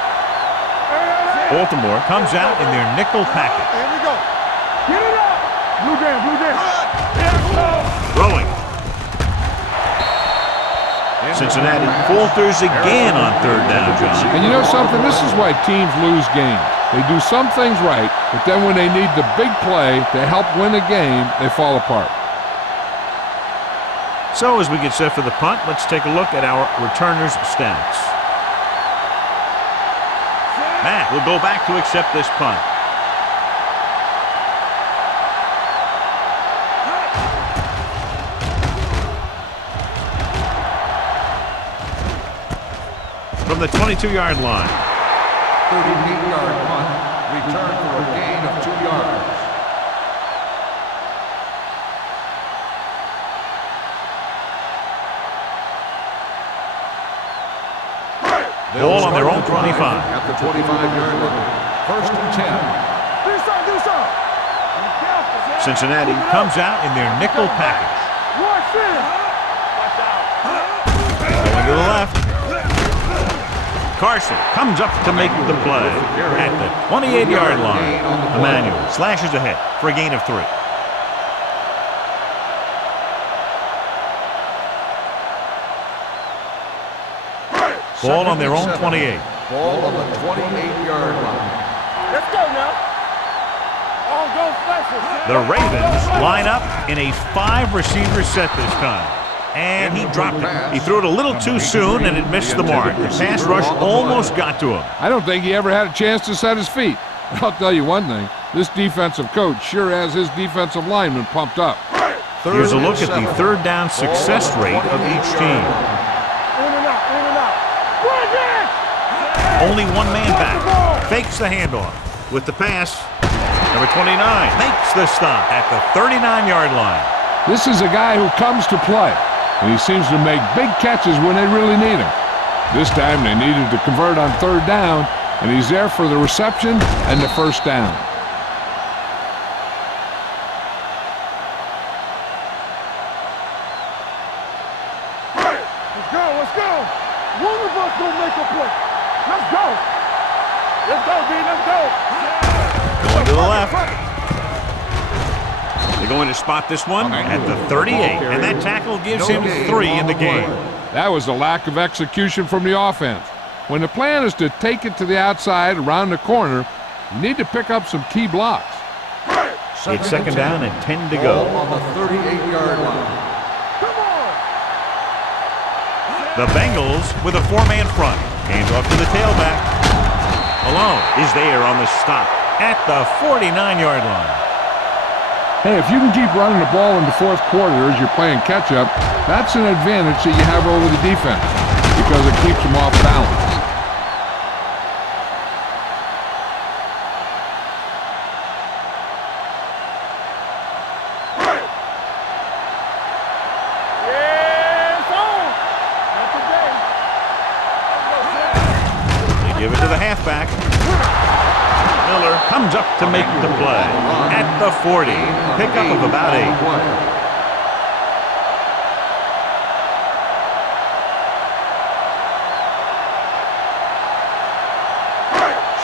Baltimore comes out in their nickel package. Here we go. Get it up. Blue down, blue down. Throwing. Cincinnati falters again on third down, John. And you know something? This is why teams lose games. They do some things right, but then when they need the big play to help win a game, they fall apart. So as we get set for the punt, let's take a look at our returners' stats. Matt will go back to accept this punt. From the 22-yard line. 38-yard punt. Return for a gain of 2 yards. Ball on their own 25. At the 25-yard line. First and 10. Do something. Be careful. Cincinnati comes out in their nickel package. Watch this. Watch out. Going to the left. Carson comes up to make the play at the 28-yard line. Emmanuel slashes ahead for a gain of 3. Ball on their own 28. Ball on the 28-yard line. Let's go now. All go flashes. The Ravens line up in a 5-receiver set this time. And he dropped it. He threw it a little too soon, and it missed the mark. The pass rush almost got to him. I don't think he ever had a chance to set his feet. I'll tell you one thing, this defensive coach sure has his defensive linemen pumped up. Here's a look at the third down success rate of each team. In and out, in and out. Bring it! Only one man back. Fakes the handoff. With the pass, number 29 makes the stop at the 39-yard line. This is a guy who comes to play, and he seems to make big catches when they really need him. This time they needed to convert on third down, and he's there for the reception and the first down. Let's go. One of us gonna make a play. Let's go. Let's go, D. Let's go. Going to the left. They're going to spot this one at the 38, and that tackle gives him 3 in the game. That was a lack of execution from the offense. When the plan is to take it to the outside around the corner, you need to pick up some key blocks. It's second down and 10 to go. Ball on the 38-yard line. Come on. The Bengals with a 4-man front. Hands off to the tailback. Malone is there on the stop at the 49-yard line. Hey, if you can keep running the ball in the fourth quarter as you're playing catch-up, that's an advantage that you have over the defense because it keeps them off balance. Give it to the halfback. Miller comes up to make the play. At the 40. Pickup of about 8.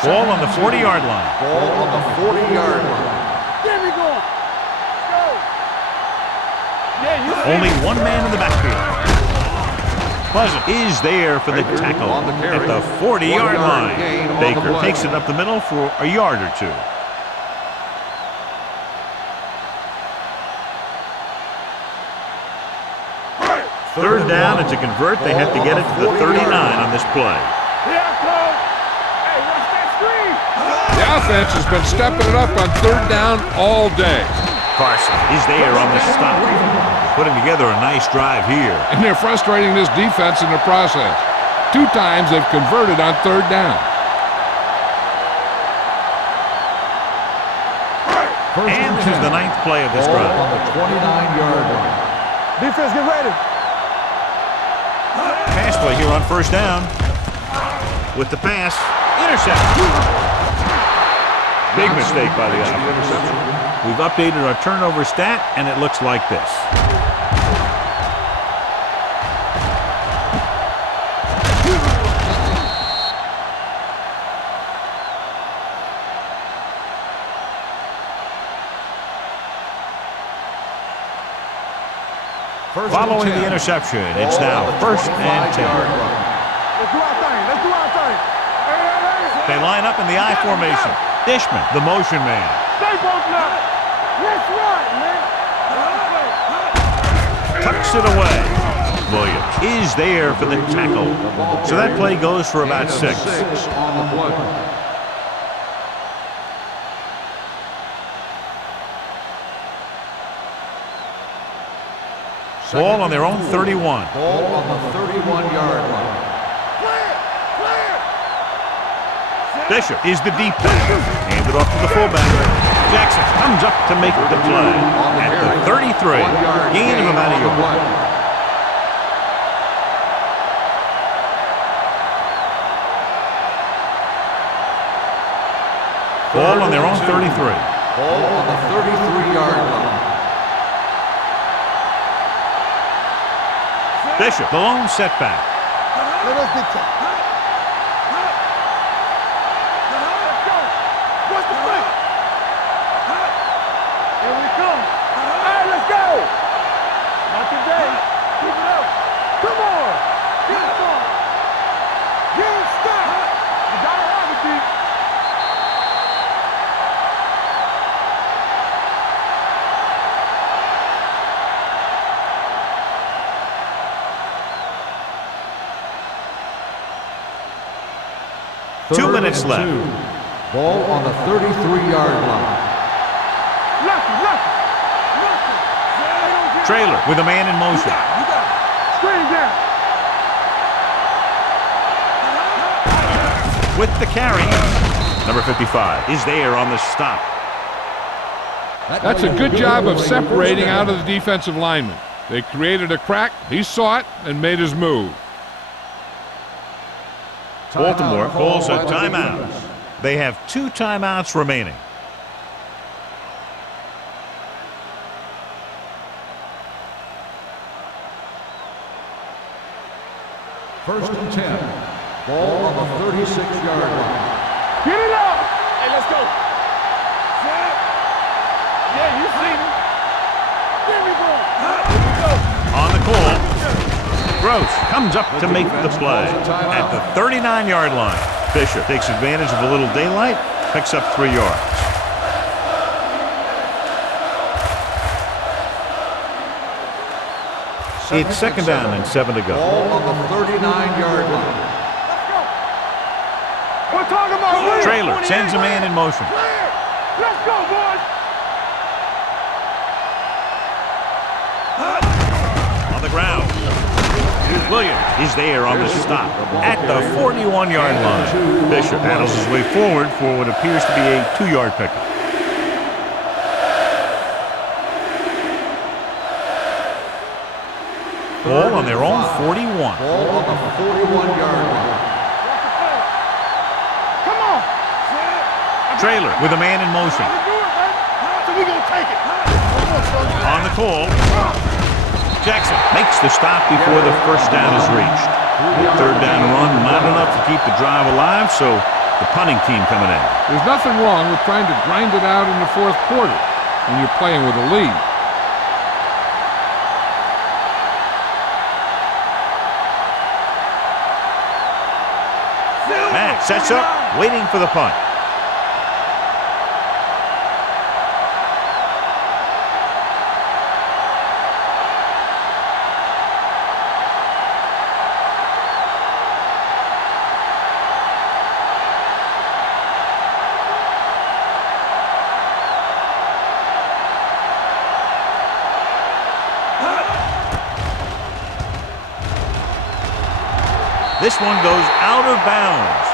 Ball on the 40-yard line. Ball on the 40-yard line. There we go. Go. Yeah, you see Only one man in the backfield. Pleasant is there for the tackle at the 40-yard line. Baker takes it up the middle for a yard or 2. Third down, and to convert, they have to get it to the 39 on this play. Yeah, close. Hey, watch that screen. The offense has been stepping it up on third down all day. Carson is there on the stop. Putting together a nice drive here. And they're frustrating this defense in the process. 2 times they've converted on third down. And this is the 9th play of this drive. On the 29-yard line. Defense, get ready. Pass play here on first down. With the pass, interception. Big mistake by the offense. We've updated our turnover stat, and it looks like this. Following the interception, it's now first and 10. Let's do our thing. Let's do our thing. Hey. They line up in the I formation. Dishman, the motion man. Stay both now. Let's run, man. Tucks it away. Williams is there for the tackle. So that play goes for about 6. On the play. Ball on their own 31. Ball on the 31-yard line. Bishop is the deep back. Handed off to the fullback. Jackson comes up to make the play. At the 33. Gain of about a yard. Ball on their own 33. Ball on the 33-yard line. Bishop, the lone setback. Let us dictate. Let's go. What's the play? Here we come. All right, let's go. Not today. Keep it up. Come on. Get it on. Get it stopped. You gotta have it, D. Two minutes left. Ball on the 33-yard line. Lucky. Trailer with a man in motion. Screen down. With the carry. Number 55 is there on the stop. That's a good job of separating out of the defensive lineman. They created a crack, he saw it, and made his move. Baltimore calls a timeout. They have 2 timeouts remaining. First and 10. Ball on the 36-yard line. Get it up. Hey, let's go. Yeah, you see me. There we go. Here we go. On the call. Gross comes up to make the play at the 39-yard line. Bishop takes advantage of a little daylight, picks up 3 yards. It's second down and 7 to go. Ball on the 39-yard line. We're talking about Trailer sends a man in motion. Let's go, boys. On the ground. Williams is there on the stop at the 41-yard line. Bishop paddles his way forward for what appears to be a 2-yard pickup. Ball on their own 41. Ball on the 41-yard line. Trailer with a man in motion. So we gonna take it. On the call. Jackson makes the stop before the first down is reached. Third down run, not enough to keep the drive alive, so the punting team coming in. There's nothing wrong with trying to grind it out in the fourth quarter when you're playing with a lead. Matt sets up, waiting for the punt. This one goes out of bounds.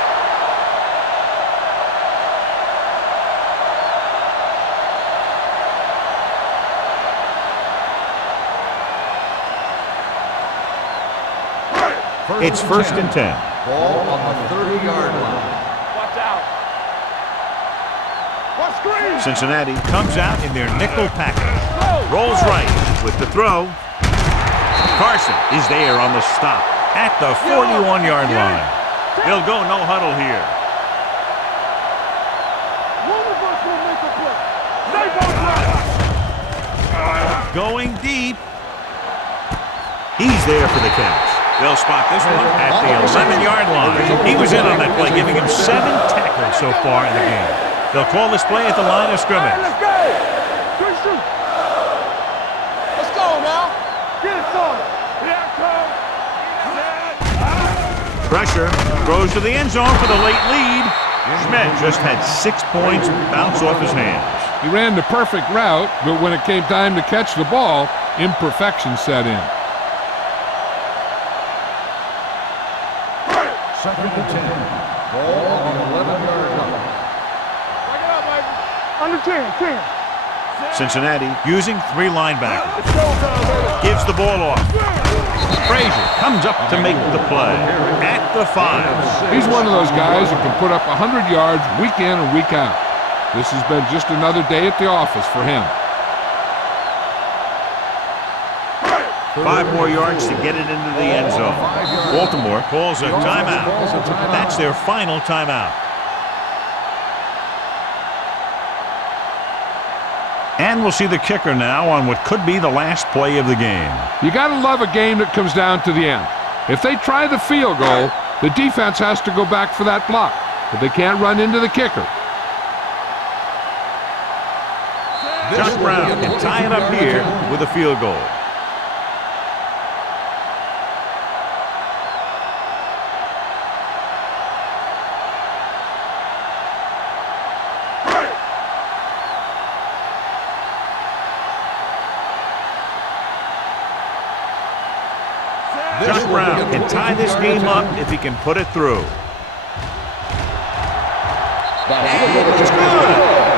It's first and 10. Ball on the 30-yard line. Watch out. Watch screen. Cincinnati comes out in their nickel package. Rolls right with the throw. Carson is there on the stop at the 41-yard line. They'll go no huddle here. One of us will make a play. They both right. Going deep. He's there for the catch. They'll spot this one at the 11-yard line. He was in on that play, giving him 7 tackles so far in the game. They'll call this play at the line of scrimmage. Let's go. Good shoot. Let's go now. Get it started. Here it comes. Pressure, throws to the end zone for the late lead. Schmidt just had 6 points bounce off his hands. He ran the perfect route, but when it came time to catch the ball, imperfection set in. Second and 10. Ball on the 11-yard line. Back it up, baby. Under 10. Cincinnati using 3 linebackers. Let's go, baby. Gives the ball off. Frazier comes up to make the play at the 5. He's one of those guys who can put up 100 yards week in and week out. This has been just another day at the office for him. 5 more yards to get it into the end zone. Baltimore calls a timeout. That's their final timeout. And we'll see the kicker now on what could be the last play of the game. You got to love a game that comes down to the end. If they try the field goal, the defense has to go back for that block, but they can't run into the kicker. Josh Brown can tie it up here with a field goal. Josh Brown can tie this game up if he can put it through. And it's good.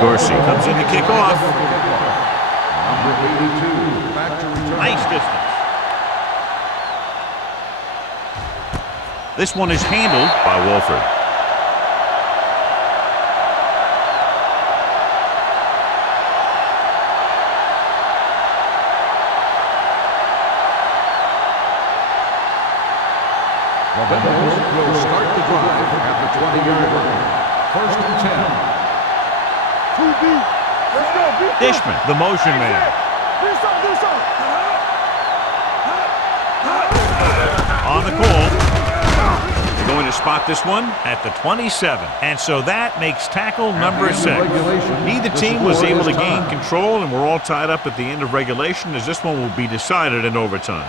Dorsey comes in to kick off. Number 82, back to return. Nice distance. This one is handled by Wolford. The Bengals will start the drive at the 20-yard line. First and 10. Too deep. Let's go. Dishman, the motion man. Do something. On the call. They're going to spot this one at the 27. And so that makes tackle number 6. Neither team was able to gain control, and we're all tied up at the end of regulation as this one will be decided in overtime.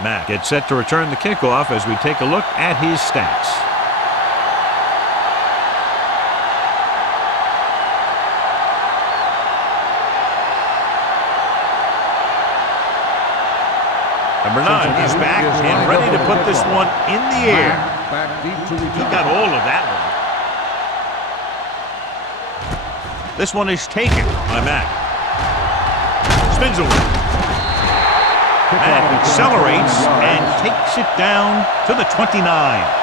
Matt gets set to return the kickoff as we take a look at his stats. Number 9 is back and ready to put this one in the air. Back deep to He return. got all of that one. This one is taken by Mack. Spins away. Mack accelerates and takes it down to the 29.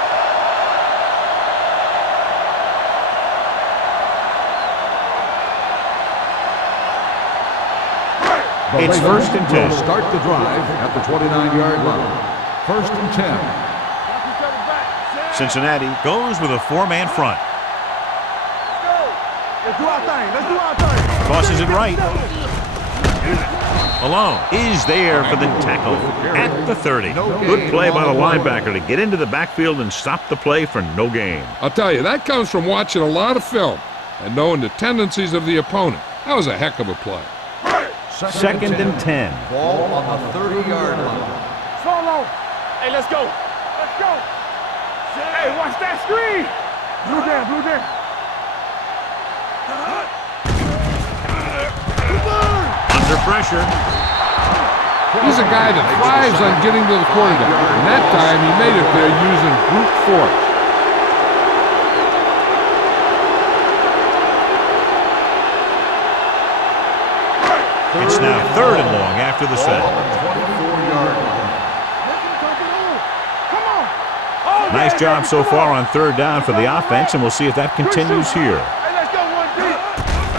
It's first and 10. Start the drive at the 29-yard line. First and 10. Cincinnati goes with a 4-man front. Let's do our thing. Let's do our thing. Tosses it right. Alone is there for the tackle at the 30. Good play by the linebacker to get into the backfield and stop the play for no gain. I'll tell you, that comes from watching a lot of film and knowing the tendencies of the opponent. That was a heck of a play. Second and 10. Ball on the 30-yard line. Slow low. Hey, let's go. Let's go. Hey, watch that screen. Blue down, blue down. Under pressure. He's a guy that thrives on getting to the quarterback, and that time he made it there using brute force. It's now 3rd and long after the set. Ball on the 24-yard line. Come on. Oh, Nice yeah, job baby, so come far on. on 3rd down for the offense, and we'll see if that continues here. Hey, let's go one deep.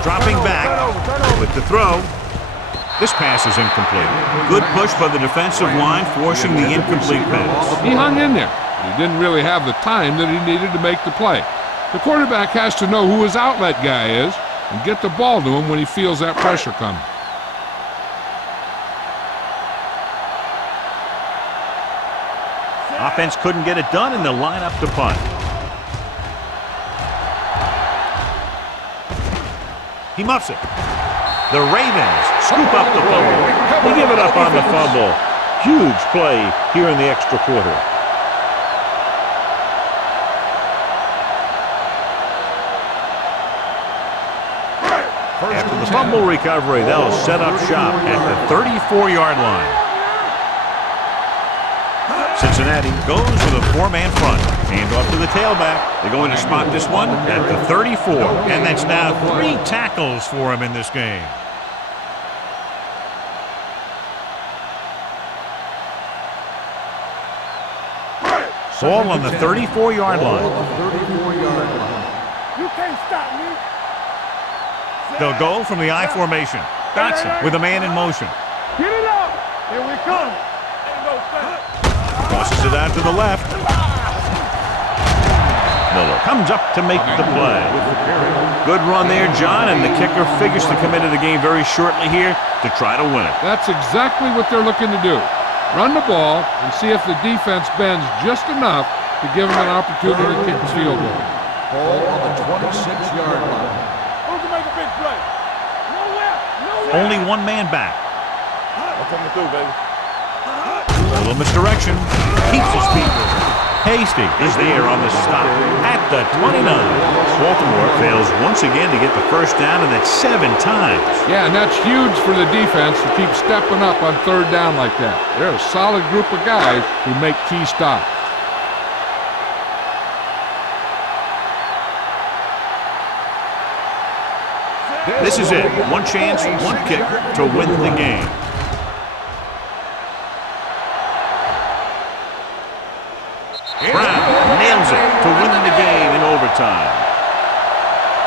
Dropping Turn over, back turn over. with the throw. This pass is incomplete. Good push by the defensive line, forcing the incomplete pass. He hung in there. He didn't really have the time that he needed to make the play. The quarterback has to know who his outlet guy is and get the ball to him when he feels that pressure coming. Offense couldn't get it done, and they'll line up to punt. He muffs it. The Ravens scoop up the fumble. They give it up on the fumble. Huge play here in the extra quarter. After the fumble recovery, they'll set up shop at the 34-yard line. Cincinnati goes with a 4-man front. Hand off to the tailback. They're going to spot this one at the 34. And that's now 3 tackles for him in this game. Ball on the 34-yard line. You can't stop me. They'll go from the I formation. Dotson with a man in motion. Get it up. Here we come. Ain't no thing. Tosses it out to the left. Miller comes up to make the play. Good run there, John, and the kicker figures to come into the game very shortly here to try to win it. That's exactly what they're looking to do. Run the ball and see if the defense bends just enough to give them an opportunity to kick the field goal. Ball on the 26-yard line. Who can make a big play? Nowhere. Only 1 man back. I'm coming through, baby. A little misdirection. Keeps his feet moving. Hasty is there on the stop at the 29. Baltimore fails once again to get the first down, and that's 7 times. Yeah, and that's huge for the defense to keep stepping up on 3rd down like that. They're a solid group of guys who make key stops. This is it. 1 chance, 1 kick to win the game. Brown nails it to win the game in overtime.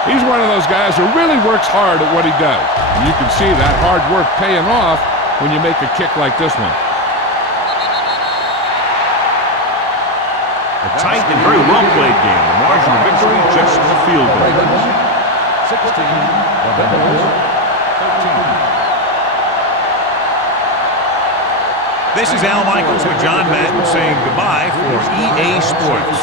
He's one of those guys who really works hard at what he does. And you can see that hard work paying off when you make a kick like this one. A tight and very well played game. The margin of victory just a field goal. 16, the Bengals, 13. This is Al Michaels with John Madden saying goodbye for EA Sports.